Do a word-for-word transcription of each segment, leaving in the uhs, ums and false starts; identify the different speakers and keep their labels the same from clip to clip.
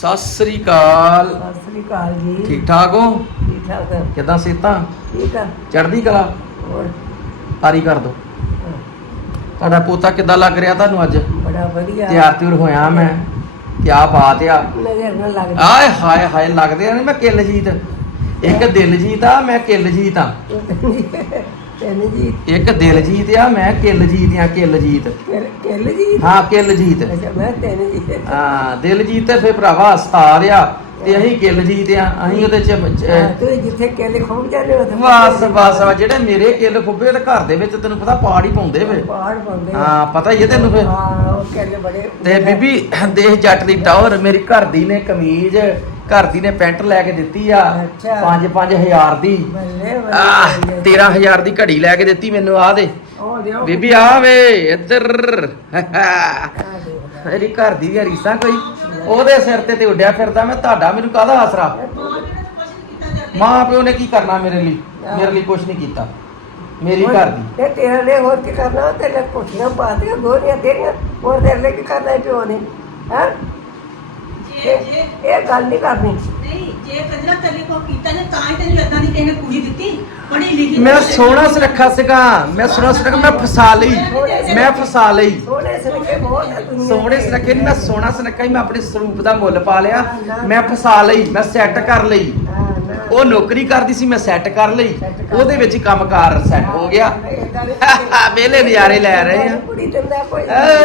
Speaker 1: ਸਤਿ ਸ੍ਰੀ ਅਕਾਲ।
Speaker 2: ਸਤਿ ਸ੍ਰੀ ਅਕਾਲ ਜੀ।
Speaker 1: ਠੀਕ ਠਾਕ ਹੋ?
Speaker 2: ਠੀਕ ਠਾਕ ਹੈ।
Speaker 1: ਕਿੱਦਾਂ ਸਿਹਤਾਂ?
Speaker 2: ਠੀਕ ਆ।
Speaker 1: ਚੜ੍ਹਦੀ ਕਲਾ।
Speaker 2: ਹੋਰ
Speaker 1: ਤਾਰੀ ਕਰ ਦੋ। ਤੁਹਾਡਾ ਪੋਤਾ ਕਿੱਦਾਂ ਲੱਗ ਰਿਹਾ ਤੁਹਾਨੂੰ ਅੱਜ?
Speaker 2: ਬੜਾ ਵਧੀਆ।
Speaker 1: ਤਿਆਰ ਤਿਉਰ ਹੋਇਆ ਮੈਂ। ਕਿਆ ਬਾਤ ਆ।
Speaker 2: ਨਜ਼ਰ ਨਾ ਲੱਗਦਾ।
Speaker 1: ਆਏ ਹਾਏ ਹਾਏ ਲੱਗਦੇ ਆ ਨੀ ਮੈਂ ਕਿੱਲਜੀਤ। ਇੱਕ ਦਿਲਜੀਤ ਆ, ਮੈਂ ਕਿੱਲਜੀਤ ਆ।
Speaker 2: ਤੈਨੂੰ ਜੀ
Speaker 1: ਇੱਕ ਦਿਲਜੀਤ ਆ, ਮੈਂ ਕਿੱਲਜੀਤ ਆ। ਕਿੱਲਜੀਤ
Speaker 2: ਕਿੱਲ ਜੀ।
Speaker 1: ਹਾਂ ਕਿੱਲਜੀਤ।
Speaker 2: ਅੱਛਾ ਮੈਂ ਤੈਨੂੰ ਜੀ।
Speaker 1: ਹਾਂ ਦਿਲਜੀਤ ਤੇ ਫੇ ਭਰਾਵਾ ਉਸਤਾਦ ਆ ਤੇ ਅਸੀਂ ਕਿੱਲਜੀਤ ਆ। ਅਸੀਂ ਉਹਦੇ ਚ ਚ-
Speaker 2: ਤੂੰ ਜਿੱਥੇ ਕਿੱਲ ਖੋਬ ਜਾਂਦੇ ਹੋ
Speaker 1: ਬਸ ਬਸ ਜਿਹੜੇ ਮੇਰੇ ਕਿੱਲ ਖੁੱਬੇ ਤੇ ਘਰ ਦੇ ਵਿੱਚ ਤੈਨੂੰ ਪਤਾ ਪਾੜ ਹੀ ਪਾਉਂਦੇ ਵੇ।
Speaker 2: ਪਹਾੜ ਪਾਉਂਦੇ
Speaker 1: ਹਾਂ ਪਤਾ ਹੀ ਹੈ ਤੈਨੂੰ ਫਿਰ।
Speaker 2: ਹਾਂ ਉਹ ਕਿੱਲ ਬੜੇ।
Speaker 1: ਤੇ ਬੀਬੀ ਦੇਖ ਜੱਟ ਦੀ ਟੌਰ ਮੇਰੀ ਘਰ ਦੀ ਨੇ ਕਮੀਜ਼ ਘਰ ਦੀ ਨੇ ਪੈਂਟ ਲੈ ਕੇ ਦਿੱਤੀ ਆ
Speaker 2: ਅੱਛਾ।
Speaker 1: ਪੰਜ ਪੰਜ ਹਜ਼ਾਰ ਦੀ।
Speaker 2: ਬੱਲੇ
Speaker 1: ਆਹ
Speaker 2: ਬੱਲੇ।
Speaker 1: ਤੇਰਾਂ ਹਜ਼ਾਰ ਦੀ ਘੜੀ ਲੈ ਕੇ ਦਿੱਤੀ ਮੈਨੂੰ ਆ ਦੇ
Speaker 2: ਉਹ ਦਿਓ।
Speaker 1: ਬੀਬੀ ਆ ਵੇ ਇੱਧਰ
Speaker 2: ਆ ਦੇ।
Speaker 1: ਮੇਰੀ ਘਰ ਦੀ ਵੀ ਰੀਸਾਂ ਕੋਈ ਉਹਦੇ ਸਿਰ ਤੇ ਤੇ ਉੱਡਿਆ ਫਿਰਦਾ ਮੈਂ। ਤੁਹਾਡਾ ਮੈਨੂੰ ਕਾਹਦਾ ਆਸਰਾ? ਮਾਂ ਪਿਓ ਨੇ ਕੀ ਕਰਨਾ ਮੇਰੇ ਲਈ? ਮੇਰੇ ਲਈ ਕੁਝ ਨਹੀਂ ਕੀਤਾ। ਮੇਰੀ ਘਰ ਦੀ
Speaker 2: ਤੇ ਤੇਰੇ ਲਈ ਹੋਰ ਕੀ ਕਰਨਾ? ਤੇਰੇ ਕੋਠੀਆਂ ਪਾਤੀਆਂ ਗੋਰੀਆਂ ਤੇਰੀਆਂ। ਹੋਰ ਤੇਰੇ ਲਈ ਕੀ ਕਰਨਾ ਪਿਓ ਨੇ? ਹੈ ਇਹ ਗੱਲ ਨਹੀਂ ਕਰਨੀ।
Speaker 3: ਨਹੀਂ ਜੇ ਕੰਜਰਾ ਤੇਰੇ ਕੋ ਕੀਤਾ ਨੇ ਤਾਂ ਹੀ ਤੈਨੂੰ ਇਦਾਂ ਦੀ ਕਿਸੇ ਨੇ ਕੁੜੀ ਦਿੱਤੀ ਪੜ੍ਹੀ ਲਿਖੀ।
Speaker 1: ਮੈਂ ਸੋਹਣਾ ਸੁਨੱਖਾ ਸੀਗਾ। ਮੈਂ ਸੋਹਣਾ ਸੁਨੱਖਾ ਮੈਂ ਫਸਾ ਲਈ। ਮੈਂ ਫਸਾ ਲਈ।
Speaker 2: ਸੋਹਣੇ ਸੁਨੱਖੇ ਬਹੁਤ ਆ ਦੁਨੀਆ
Speaker 1: ਸੋਹਣੇ
Speaker 2: ਤੇ।
Speaker 1: ਸੁਨੱਖੇ ਨਹੀਂ, ਮੈਂ ਸੋਹਣਾ ਸੁਨੱਖਾ ਹੀ ਮੈਂ ਆਪਣੇ ਸਰੂਪ ਦਾ ਮੁੱਲ ਪਾ ਲਿਆ। ਮੈਂ ਫਸਾ ਲਈ। ਮੈਂ ਸੈੱਟ ਕਰ ਲਈ।
Speaker 2: ਹਾਂ, ਨਾ।
Speaker 1: ਉਹ ਨੌਕਰੀ ਕਰਦੀ ਸੀ, ਮੈਂ ਸੈੱਟ ਕਰ ਲਈ। ਉਹਦੇ ਵਿੱਚ ਹੀ ਕੰਮਕਾਰ ਸੈੱਟ ਹੋ ਗਿਆ। ਵਿਹਲੇ ਨਜ਼ਾਰੇ ਲੈ ਰਹੇ ਆ।
Speaker 2: ਕੁੜੀ ਦਿੰਦਾ ਕੋਈ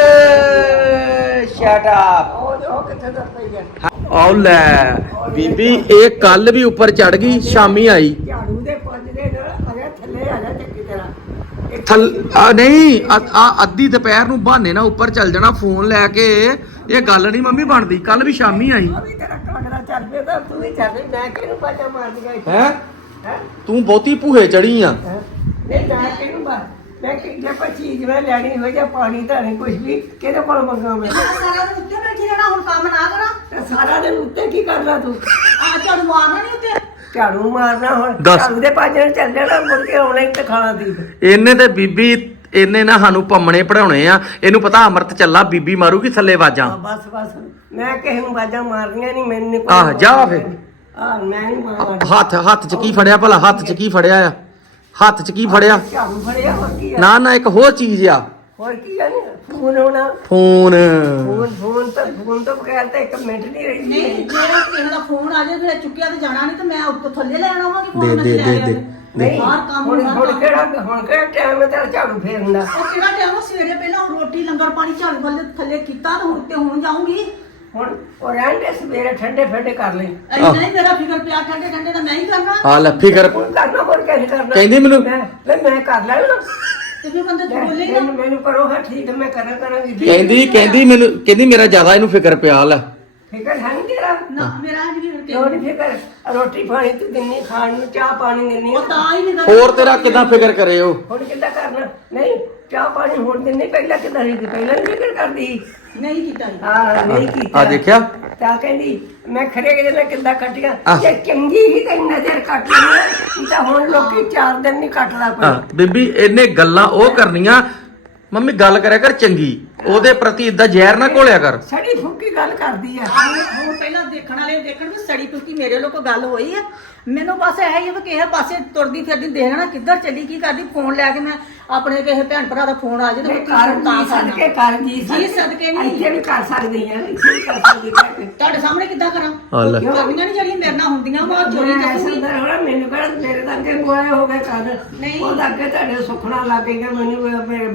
Speaker 1: ਸ਼ਟ ਅਪ।
Speaker 2: ਉਹ ਉਹ ਕਿੱਥੇ ਦਾ ਪਈ ਗਿਆ?
Speaker 1: ਆਉ ਲੈ ਬੀਬੀ ਇਹ ਕੱਲ ਵੀ ਉੱਪਰ ਚੜ ਗਈ, ਸ਼ਾਮੀ ਆਈ।
Speaker 2: ਝਾੜੂ ਦੇ ਪੰਜ ਦੇ ਨਾਲ ਆ ਜਾ ਥੱਲੇ ਆ ਜਾ ਚੱਕੀ ਤਰ੍ਹਾਂ। ਇੱਕ
Speaker 1: ਥਲ ਆ ਨਹੀਂ ਆ ਆ ਅੱਧੀ ਦੁਪਹਿਰ ਨੂੰ ਬਹਾਨੇ ਨਾਲ ਉੱਪਰ ਚੱਲ ਜਾਣਾ ਫੋਨ ਲੈ ਕੇ। ਇਹ ਗੱਲ ਨਹੀਂ ਮੰਮੀ ਬਣਦੀ। ਕੱਲ ਵੀ ਸ਼ਾਮੀ ਆਈ
Speaker 2: ਆ ਵੀ ਤੇਰਾ ਕਾਗੜਾ ਚੱਲ ਪਿਆ ਤਾਂ ਤੂੰ ਵੀ ਚੱਲ। ਮੈਂ ਕਿਹਨੂੰ ਬਾਜਾ ਮਾਰਦੀ ਗਈ
Speaker 1: ਹੈ।
Speaker 2: ਹੈ
Speaker 1: ਤੂੰ ਬਹੁਤੀ ਭੂਹੇ ਚੜੀ ਆ।
Speaker 2: ਨਹੀਂ ਮੈਂ ਕਿਹਨੂੰ ਬਾ ਮੈਂ ਕਿ ਜੇ ਕੋਈ ਚੀਜ਼ ਮੈਂ ਲੈਣੀ ਹੋਏ ਜਾਂ ਪਾਣੀ ਧਾਣੀ ਕੁਝ ਵੀ ਕਿਹਦੇ ਕੋਲ ਮੰਗਾ ਮੈਂ?
Speaker 3: ਸਾਰਾ ਦਿਨ ਉੱਤੇ ਬੈਠੀ ਰਹਿਣਾ ਹੁਣ ਕੰਮ ਨਾ ਕਰਾਂ।
Speaker 2: ਤੇ ਸਾਰਾ ਦਿਨ ਉੱਤੇ ਕੀ ਕਰਨਾ ਤੂੰ?
Speaker 3: ਆ ਝਾੜੂ ਮਾਰਨਾ ਨਹੀਂ ਉੱਤੇ।
Speaker 2: ਝਾੜੂ ਮਾਰਨਾ ਹੁਣ।
Speaker 1: ਦੱਸ।
Speaker 2: ਝਾੜੂ ਦੇ ਪੰਜ ਦਿਨ ਚੱਲ ਜਾਣਾ ਮੁੜ ਕੇ ਆਉਣਾ ਹੀ ਤੇ ਖਾਣਾ ਦੀ।
Speaker 1: ਇਹਨੇ ਤੇ ਬੀਬੀ ਇਹਨੇ ਨਾ ਸਾਨੂੰ ਪੰਮਣੇ ਪੜਾਉਣੇ ਆ। ਇਹਨੂੰ ਪਤਾ ਅਮਰਤ ਚੱਲਾ ਬੀਬੀ ਮਾਰੂਗੀ ਥੱਲੇ ਵਾਜਾਂ।
Speaker 2: ਹਾਂ, ਬਸ ਬਸ ਮੈਂ ਕਿਸੇ ਨੂੰ ਬਾਜਾਂ ਮਾਰਨੀਆਂ ਨਹੀਂ। ਮੈਨੂੰ ਨੀ
Speaker 1: ਆਹ, ਜਾ ਫਿਰ।
Speaker 2: ਆਹ ਮੈਂ ਨਹੀਂ ਮਾਰਨਾ।
Speaker 1: ਹੱਥ ਹੱਥ ਚ ਕੀ ਫੜਿਆ ਭਲਾ? ਹੱਥ ਚ ਕੀ ਫੜਿਆ ਆ? ਹੱਥ ਚ ਕੀ ਫੜਿਆ?
Speaker 2: ਝਾੜੂ ਫੜਿਆ ਹੋਰ ਕੀ ਆ?
Speaker 1: ਨਾ ਨਾ ਇੱਕ ਹੋਰ ਚੀਜ਼ ਆ।
Speaker 2: ਹੋਰ ਕੀ ਆ? ਨੀ ਫੋਨ ਹੋਣਾ।
Speaker 1: ਫੋਨ।
Speaker 2: ਫੋਨ ਫੋਨ ਤਾਂ ਫੋਨ ਤੋਂ ਬਗੈਰ ਤਾਂ ਇੱਕ ਮਿੰਟ ਨਹੀਂ ਰਹੀ।
Speaker 3: ਨਹੀਂ ਜੇ ਕਿਸੇ ਦਾ ਫੋਨ ਆ ਜਾਏ ਤੇ ਚੁੱਕਿਆ ਤੇ ਜਾਣਾ ਨਹੀਂ ਤੇ ਮੈਂ ਉੱਤੋਂ ਥੱਲੇ ਲੈ ਆਵਾਂਗੀ
Speaker 1: ਦੇ
Speaker 3: ਫੋਨ।
Speaker 1: ਦੇ ਦੇ ਦੇ
Speaker 2: ਨਹੀਂ
Speaker 3: ਬਾਹਰ ਕੰਮ
Speaker 2: ਹੁਣ
Speaker 3: ਹੋਣਾ
Speaker 2: ਹੁਣ
Speaker 3: ਕੰਮ।
Speaker 2: ਕਿਹੜਾ ਹੁਣ ਕਿਹੜਾ ਟਾਈਮ ਹੈ ਤੇਰਾ ਝਾੜੂ ਫੇਰਨ ਦਾ?
Speaker 3: ਉਹ ਕਿਹੜਾ ਟਾਈਮ ਸਵੇਰੇ ਪਹਿਲਾਂ ਉਹ ਰੋਟੀ ਲੰਗਰ ਪਾਣੀ ਝਾੜੂ ਥੱਲੇ ਥੱਲੇ ਕੀਤਾ ਤੇ ਹੁਣ ਤੇ ਹੁਣ ਜਾਊਂਗੀ।
Speaker 2: ਹੁਣ ਉਹ ਰਹਿਣ ਦੇ ਸਵੇਰੇ ਠੰਡੇ ਠੰਡੇ ਕਰ ਲਈ।
Speaker 3: ਇੰਨਾ ਹੀ ਮੇਰਾ ਫਿਕਰ ਪਿਆ ਠੰਡੇ ਠੰਡੇ ਦਾ ਮੈਂ ਹੀ ਕਰਨਾ।
Speaker 1: ਆ ਲੈ ਫਿਕਰ
Speaker 2: ਹੁਣ ਕਰਨਾ ਹੋਰ ਕਿਹਨੇ ਕਰਨਾ?
Speaker 1: ਕਹਿੰਦੀ ਮੈਨੂੰ-
Speaker 2: ਮੈਂ ਲੈ ਮੈਂ ਕਰ ਲੈਣਾ।
Speaker 3: ਤੇ ਫਿਰ ਬੰਦੇ ਤੂੰ ਬੋਲੇ
Speaker 2: ਮੈਨੂੰ ਮੈਨੂੰ ਕਰੋ ਹਾਂ ਠੀਕ ਹੈ ਮੈਂ ਕਰਾਂ ਕਰਾਂਗੀ।
Speaker 1: ਕਹਿੰਦੀ ਕਹਿੰਦੀ ਮੈਨੂੰ ਕਹਿੰਦੀ ਮੇਰਾ ਜ਼ਿਆਦਾ ਇਹਨੂੰ ਫਿਕਰ ਪਿਆ ਲੈ।
Speaker 2: ਫਿਕਰ ਹੈ ਨੀ ਤੇਰਾ?
Speaker 3: ਨਾ ਮੇਰਾ ਅੱਜ ਵੀ
Speaker 2: ਕਿਉਂ ਨਹੀਂ ਫਿਕਰ? ਰੋਟੀ ਪਾਣੀ ਤੂੰ ਦਿੰਨੀ, ਖਾਣ ਨੂੰ ਚਾਹ ਪਾਣੀ ਦਿੰਨੀ।
Speaker 3: ਉਹ ਤਾਂ ਹੀ ਨਹੀਂ
Speaker 1: ਹੋਰ ਤੇਰਾ ਕਿਦਾਂ ਫਿਕਰ ਕਰੇ ਉਹ?
Speaker 2: ਹੁਣ ਕਿੱਦਾਂ ਕਰਨਾ? ਨਹੀਂ ਚਾਹ ਪਾਣੀ ਹੁਣ ਦਿੰਨੀ। ਪਹਿਲਾਂ ਕਿੱਦਾਂ ਸੀ? ਪਹਿਲਾਂ ਨਹੀਂ ਫਿਕਰ ਕਰਦੀ।
Speaker 3: ਨਹੀਂ ਕੀਤਾ ਜੀ।
Speaker 2: ਹਾਂ ਨਹੀਂ ਕੀਤਾ।
Speaker 1: ਆ ਦੇਖਿਆ?
Speaker 2: ਤਾਂ ਕਹਿੰਦੀ ਮੈਂ ਖਰੇ ਕਿਤੇ ਨਾ ਕਿੱਦਾਂ ਕੱਟੀਆਂ।
Speaker 1: ਆਹ।
Speaker 2: ਜੇ ਚੰਗੀ ਹੀ ਤੇ ਨਜ਼ਰ ਕੱਟ ਲਈ ਤਾਂ ਹੁਣ ਲੋਕੀ ਚਾਰ ਦਿਨ ਨਹੀਂ ਕੱਟਦਾ
Speaker 1: ਹਾਂ
Speaker 2: ਕੋਈ।
Speaker 1: ਬੀਬੀ ਇਹਨੇ ਗੱਲਾਂ ਉਹ ਕਰਨੀਆਂ। ਮੰਮੀ ਗੱਲ ਕਰਿਆ ਕਰ ਚੰਗੀ। ਉਹਦੇ ਪ੍ਰਤੀ ਇਦਾਂ ਜ਼ਹਿਰ ਨਾ ਘੋਲਿਆ ਕਰ।
Speaker 2: ਸੜੀ ਫੁੱਕੀ ਗੱਲ ਕਰਦੀ ਆ।
Speaker 3: ਹੁਣ ਹੁਣ ਪਹਿਲਾਂ ਦੇਖਣ ਵਾਲੇ ਦੇਖਣ ਵੀ ਸੜੀ ਫੁਲਕੀ ਮੇਰੇ ਲੋਕੋ ਗੱਲ ਹੋਈ ਆ। ਮੈਨੂੰ ਬਸ ਇਹ ਹੀ ਆ ਵੀ ਕਿਸੇ ਪਾਸੇ ਤੁਰਦੀ ਫਿਰਦੀ ਦੇਖਣਾ ਕਿੱਧਰ ਚੱਲੀ ਕੀ ਕਰਦੀ। ਫੋਨ ਲੈ ਕੇ ਮੈਂ ਆਪਣੇ ਕਿਸੇ ਭੈਣ ਭਰਾ ਦਾ ਫੋਨ ਆ ਜਾਏ ਤੇ
Speaker 2: ਨਹੀਂ
Speaker 3: ਮੈਂ
Speaker 2: ਕਰ
Speaker 3: ਤਾਂ
Speaker 2: ਜੀ ਸਦਕੇ ਕਰ ਜੀ
Speaker 3: ਜੀ ਸਦਕੇ ਨਹੀਂ।
Speaker 2: ਇੱਥੇ ਵੀ ਕਰ ਸਕਦੀ ਆ। ਇੱਥੇ ਵੀ ਕਰ ਸਕਦੀ ਆ।
Speaker 3: ਤੁਹਾਡੇ ਸਾਹਮਣੇ ਕਿੱਦਾਂ ਕਰਾਂ?
Speaker 1: ਆ ਲੈ
Speaker 3: ਕਰਨੀਆਂ ਨਹੀਂ ਜਿਹੜੀਆਂ ਮੇਰੇ ਨਾਲ ਹੁੰਦੀਆਂ ਉਹ ਚੋਰੀ
Speaker 2: ਮੈਂ
Speaker 3: ਕਰੂੰਗੀ।
Speaker 2: ਸੁੰਦਰ ਹੋਣਾ ਮੈਨੂੰ ਕਿਹੜਾ ਮੇਰੇ ਤਾਂ ਅੱਗੇ ਗੋਏ ਹੋ ਗਏ ਕਰ।
Speaker 3: ਨਹੀਂ।
Speaker 2: ਉਹਦਾ ਅੱਗੇ ਤੁਹਾਡੇ ਸੁਖਣਾ ਲੱਗ ਗਿਆ ਮੈਨੂੰ ਮੇਰੇ।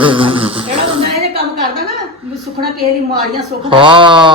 Speaker 3: ਜਿਹੜਾ ਬੰਦਾ ਇਹਦੇ ਕੰਮ ਕਰਦਾ ਨਾ ਵੀ ਸੁਖਣਾ ਕਿਸੇ ਦੀ ਮਾੜੀਆਂ ਸੁੱਖ
Speaker 1: ਹਾਂ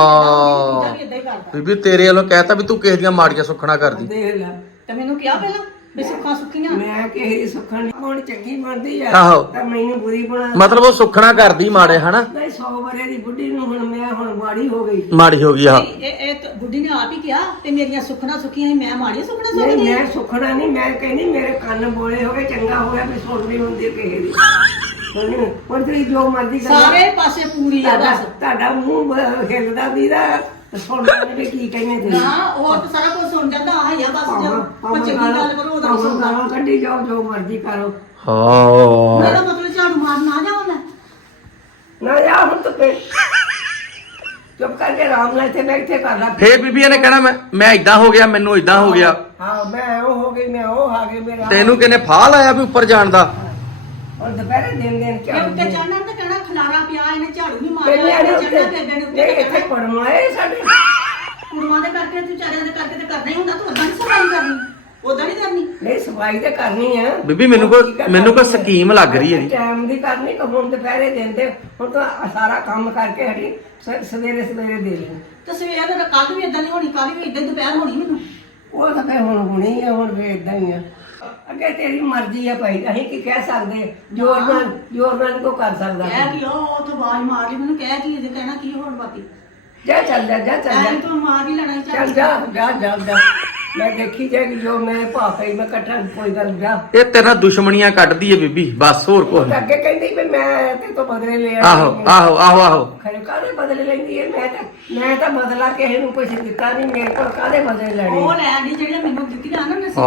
Speaker 3: ਵੀ ਇਦਾਂ ਹੀ ਕਰਦਾ।
Speaker 1: ਬੀਬੀ ਤੇਰੇ ਵੱਲੋਂ ਕਹਿਤਾ ਵੀ ਤੂੰ ਕਿਸੇ ਦੀਆਂ ਮਾੜੀਆਂ ਸੁੱਖਣਾ ਕਰਦੀ।
Speaker 2: ਦੇਖ ਲੈ
Speaker 3: ਤੇ ਮੈਨੂੰ ਕਿਹਾ ਪਹਿਲਾਂ ਵੀ ਸੁੱਖਾਂ ਸੁੱਖੀਆਂ।
Speaker 2: ਮੈਂ ਕਿਸੇ ਦੀ ਸੁਖਣ ਹੁਣ ਚੰਗੀ ਬਣਦੀ ਆ
Speaker 1: ਆਹੋ।
Speaker 2: ਤਾਂ ਮੈਨੂੰ ਬੁਰੀ ਬਣਾ।
Speaker 1: ਮਤਲਬ ਉਹ ਸੁੱਖਣਾ ਕਰਦੀ ਮਾੜੇ ਹਨਾ।
Speaker 2: ਨਹੀਂ ਸੌ ਵਰੇ ਦੀ ਬੁੱਢੀ ਨੂੰ ਹੁਣ ਮੈਂ ਹੁਣ ਮਾੜੀ ਹੋ ਗਈ।
Speaker 1: ਮਾੜੀ ਹੋ ਗਈ ਆ।
Speaker 3: ਇਹ ਇਹ ਤਾਂ ਬੁੱਢੀ ਨੇ ਆਪ ਹੀ ਕਿਹਾ ਤੇ ਮੇਰੀਆਂ ਸੁੱਖਣਾ ਸੁੱਖੀਆਂ ਸੀ ਮੈਂ ਮਾੜੀਆਂ ਸੁੱਖਣਾ
Speaker 2: ਨਹੀਂ
Speaker 3: ਸੁੱਖੀਆਂ।
Speaker 2: ਮੈਂ ਸੁਖਣਾ ਨਹੀਂ। ਮੈਂ ਕਹਿੰਦੀ ਮੇਰੇ ਕੰਨ ਬੋਲੇ ਹੋ ਗਏ ਚੰਗਾ ਹੋ ਗਿਆ ਵੀ ਸੁਣਦੀ ਹੁੰਦੀ ਕਿਸੇ ਦੀ। ਹੁਣ ਹੁਣ ਤੁਸੀਂ ਜੋ ਮਰਜ਼ੀ ਕਰੋ।
Speaker 3: ਸਾਰੇ ਪਾਸੇ ਪੂਰੀ ਆ
Speaker 2: ਤੁਹਾਡਾ
Speaker 3: ਬਸ।
Speaker 2: ਤੁਹਾਡਾ ਮੂੰਹ ਬ- ਹਿੱਲਦਾ ਵੀ ਦਾ ਸੁਣਦਾ ਵੀ ਕੀ ਕਹਿੰਦੇ ਤੁਸੀਂ।
Speaker 3: ਨਾ ਉਹ ਤਾਂ ਸਾਰਾ ਕੁਝ ਸੁਣ ਜਾਂਦਾ ਆ ਹੀ ਆ ਬਸ ਜੇ ਉਹ ਚੰਗੀ ਗੱਲ ਕਰੋ ਉਹਦਾ ਨਹੀਂ ਸੁਣਦਾ।
Speaker 2: ਗਾਲਾਂ ਕੱਢੀ ਜਾਓ ਜੋ ਮਰਜ਼ੀ ਕਰੋ।
Speaker 1: ਹਾਂ
Speaker 3: ਮੇਰਾ ਮਤਲਬ ਝਾੜੂ ਮਾਰਨ ਆ ਜਾਵਾਂ ਮੈਂ।
Speaker 2: ਨਾ ਜਾ ਹੁਣ ਤੂੰ ਚੁੱਪ ਕਰ ਕਰਕੇ ਆਰਾਮ ਨਾਲ ਇੱਥੇ ਮੈਂ ਇੱਥੇ ਕਰ ਲਾ।
Speaker 1: ਫੇਰ ਬੀਬੀ ਇਹਨੇ ਕਹਿਣਾ ਮੈਂ ਮੈਂ ਇਦਾਂ ਹੋ ਗਿਆ, ਮੈਨੂੰ ਇਦਾਂ ਹੋ ਗਿਆ।
Speaker 2: ਹਾਂ ਮੈਂ ਉਹ ਹੋ ਗਈ, ਮੈਂ ਉਹ ਆ ਗਈ, ਮੇਰਾ
Speaker 1: ਤੈਨੂੰ ਕਿਹਨੇ ਫਾਹ ਲਾਇਆ ਵੀ ਉੱਪਰ ਜਾਣ ਦਾ?
Speaker 2: ਔਰ ਦੁਪਹਿਰੇ ਦਿਨ ਦਿਨ
Speaker 3: ਇਹ ਉੱਤੇ
Speaker 2: ਝਾੜੂ
Speaker 3: ਚੜਨਾ ਤੇ ਕਹਿਣਾ ਖਲਾਰਾ ਪਿਆ, ਇਹਨੇ ਝਾੜੂ ਨਹੀਂ
Speaker 2: ਪਹਿਲੇ
Speaker 3: ਮਾਰਿਆ,
Speaker 2: ਆਨੇ
Speaker 3: ਇਹਨੇ ਚੜਨਾ
Speaker 2: ਉੱਤੇ
Speaker 3: ਬੇਬੇ ਨੇ ਉੱਤੇ
Speaker 2: ਨਹੀਂ
Speaker 3: ਤੇ
Speaker 2: ਇੱਥੇ
Speaker 3: ਕਹਿਣਾ
Speaker 2: ਪੜਮਾਏ ਸਾਡੇ
Speaker 3: ਕੁੜਮਾਂ ਦੇ ਕਰਕੇ ਤੂੰ ਚਾਰਿਆਂ ਦੇ ਕਰਕੇ ਤੇ ਕਰਨਾ ਹੀ ਹੁੰਦਾ, ਤੂੰ ਉਦਾਂ ਨਹੀਂ ਸਫਾਈ ਕਰਨੀ, ਉਦਾਂ ਨਹੀਂ ਕਰਨੀ।
Speaker 2: ਨਹੀਂ ਸਫਾਈ ਤੇ ਕਰਨੀ ਆ
Speaker 1: ਬੀਬੀ ਮੈਨੂੰ ਕੋਈ ਮੈਨੂੰ ਕੋਈ ਸਕੀਮ ਲੱਗ ਰਹੀ ਹੈ ਜੀ।
Speaker 2: ਟਾਈਮ ਦੀ ਕਰਨੀ ਕਿ ਹੁਣ ਦੁਪਹਿਰੇ ਦਿਨ ਤੇ ਹੁਣ ਤਾਂ ਸਾਰਾ ਕੰਮ ਕਰਕੇ ਹਟੀ ਸ- ਸਵੇਰੇ ਸਵੇਰੇ ਦੇ ਲਈ
Speaker 3: ਤੇ ਸਵੇਰ ਦਾ ਕੱਲ ਵੀ ਇਦਾਂ ਨਹੀਂ ਹੋਣੀ, ਕੱਲ ਵੀ ਇਦਾਂ ਦੁਪਹਿਰ ਹੋਣੀ ਮੈਨੂੰ।
Speaker 2: ਉਹ ਤਾਂ ਫੇ ਹੁਣ ਹੁਣੀ ਆ, ਹੁਣ ਫੇ ਇਦਾਂ ਹੀ ਆ। ਅੱਗੇ ਤੇਰੀ ਮਰਜ਼ੀ ਆ ਭਾਈ, ਅਸੀਂ ਕੀ ਕਹਿ ਸਕਦੇ, ਜੋਰ ਨਾਲ ਜੋਰ ਨਾਲ ਕੋ ਕਰ ਸਕਦਾ।
Speaker 3: ਕਹਿ ਕੀ ਉਹ ਉੱਥੇ ਆਵਾਜ਼ ਮਾਰ ਲਈ ਮੈਨੂੰ, ਕਹਿ ਕੀ ਜੇ ਕਹਿਣਾ ਕੀ ਹੋਣ ਬਾਕੀ
Speaker 2: ਜਾ ਚੱਲ ਜਾ ਜਾ ਚੱਲ
Speaker 3: ਐਂ
Speaker 2: ਜਾ
Speaker 3: ਤੂੰ ਮਾਰ ਹੀ ਲੈਣਾ ਸੀ,
Speaker 2: ਚੱਲ ਜਾ ਜਾ ਜਾ ਜਾ ਮੈਂ ਦੇਖੀ ਜਾਏਗੀ ਜੋ ਮੇਰੇ ਭਾਪੇ ਮੈਂ ਇਕੱਠਾ ਕੋਈ ਗੱਲ ਜਾ।
Speaker 1: ਇਹ ਤੇਰੇ ਨਾਲ ਦੁਸ਼ਮਣੀਆਂ ਕੱਢਦੀ ਹੈ ਬੀਬੀ, ਬਸ ਹੋਰ ਕੁਛ
Speaker 2: ਉਹ
Speaker 1: ਨਹੀਂ।
Speaker 2: ਅੱਗੇ ਕਹਿੰਦੀ ਵੀ ਮੈਂ ਤੇ ਤੋਂ ਬਦਲੇ ਲੈ
Speaker 1: ਆਹੋ ਆਹੋ ਆਹੋ ਆਹੋ
Speaker 2: ਖਰੇ ਕਾਹਦੇ ਬਦਲੇ ਲੈਂਦੀ ਹੈ? ਮੈਂ ਤਾਂ ਮੈਂ ਤਾਂ ਬਦਲਾ ਕਿਸੇ ਨੂੰ ਕੁਛ ਦਿੱਤਾ ਨਹੀਂ, ਮੇਰੇ ਕੋਲ ਕਾਹਦੇ ਬਦਲੇ ਲੈਣੇ?
Speaker 3: ਉਹ ਲੈਣ ਦੀ ਜਿਹੜੀਆਂ ਮੈਨੂੰ ਦਿੱਤੀਆਂ ਨਾ ਨਸੀਬਾਂ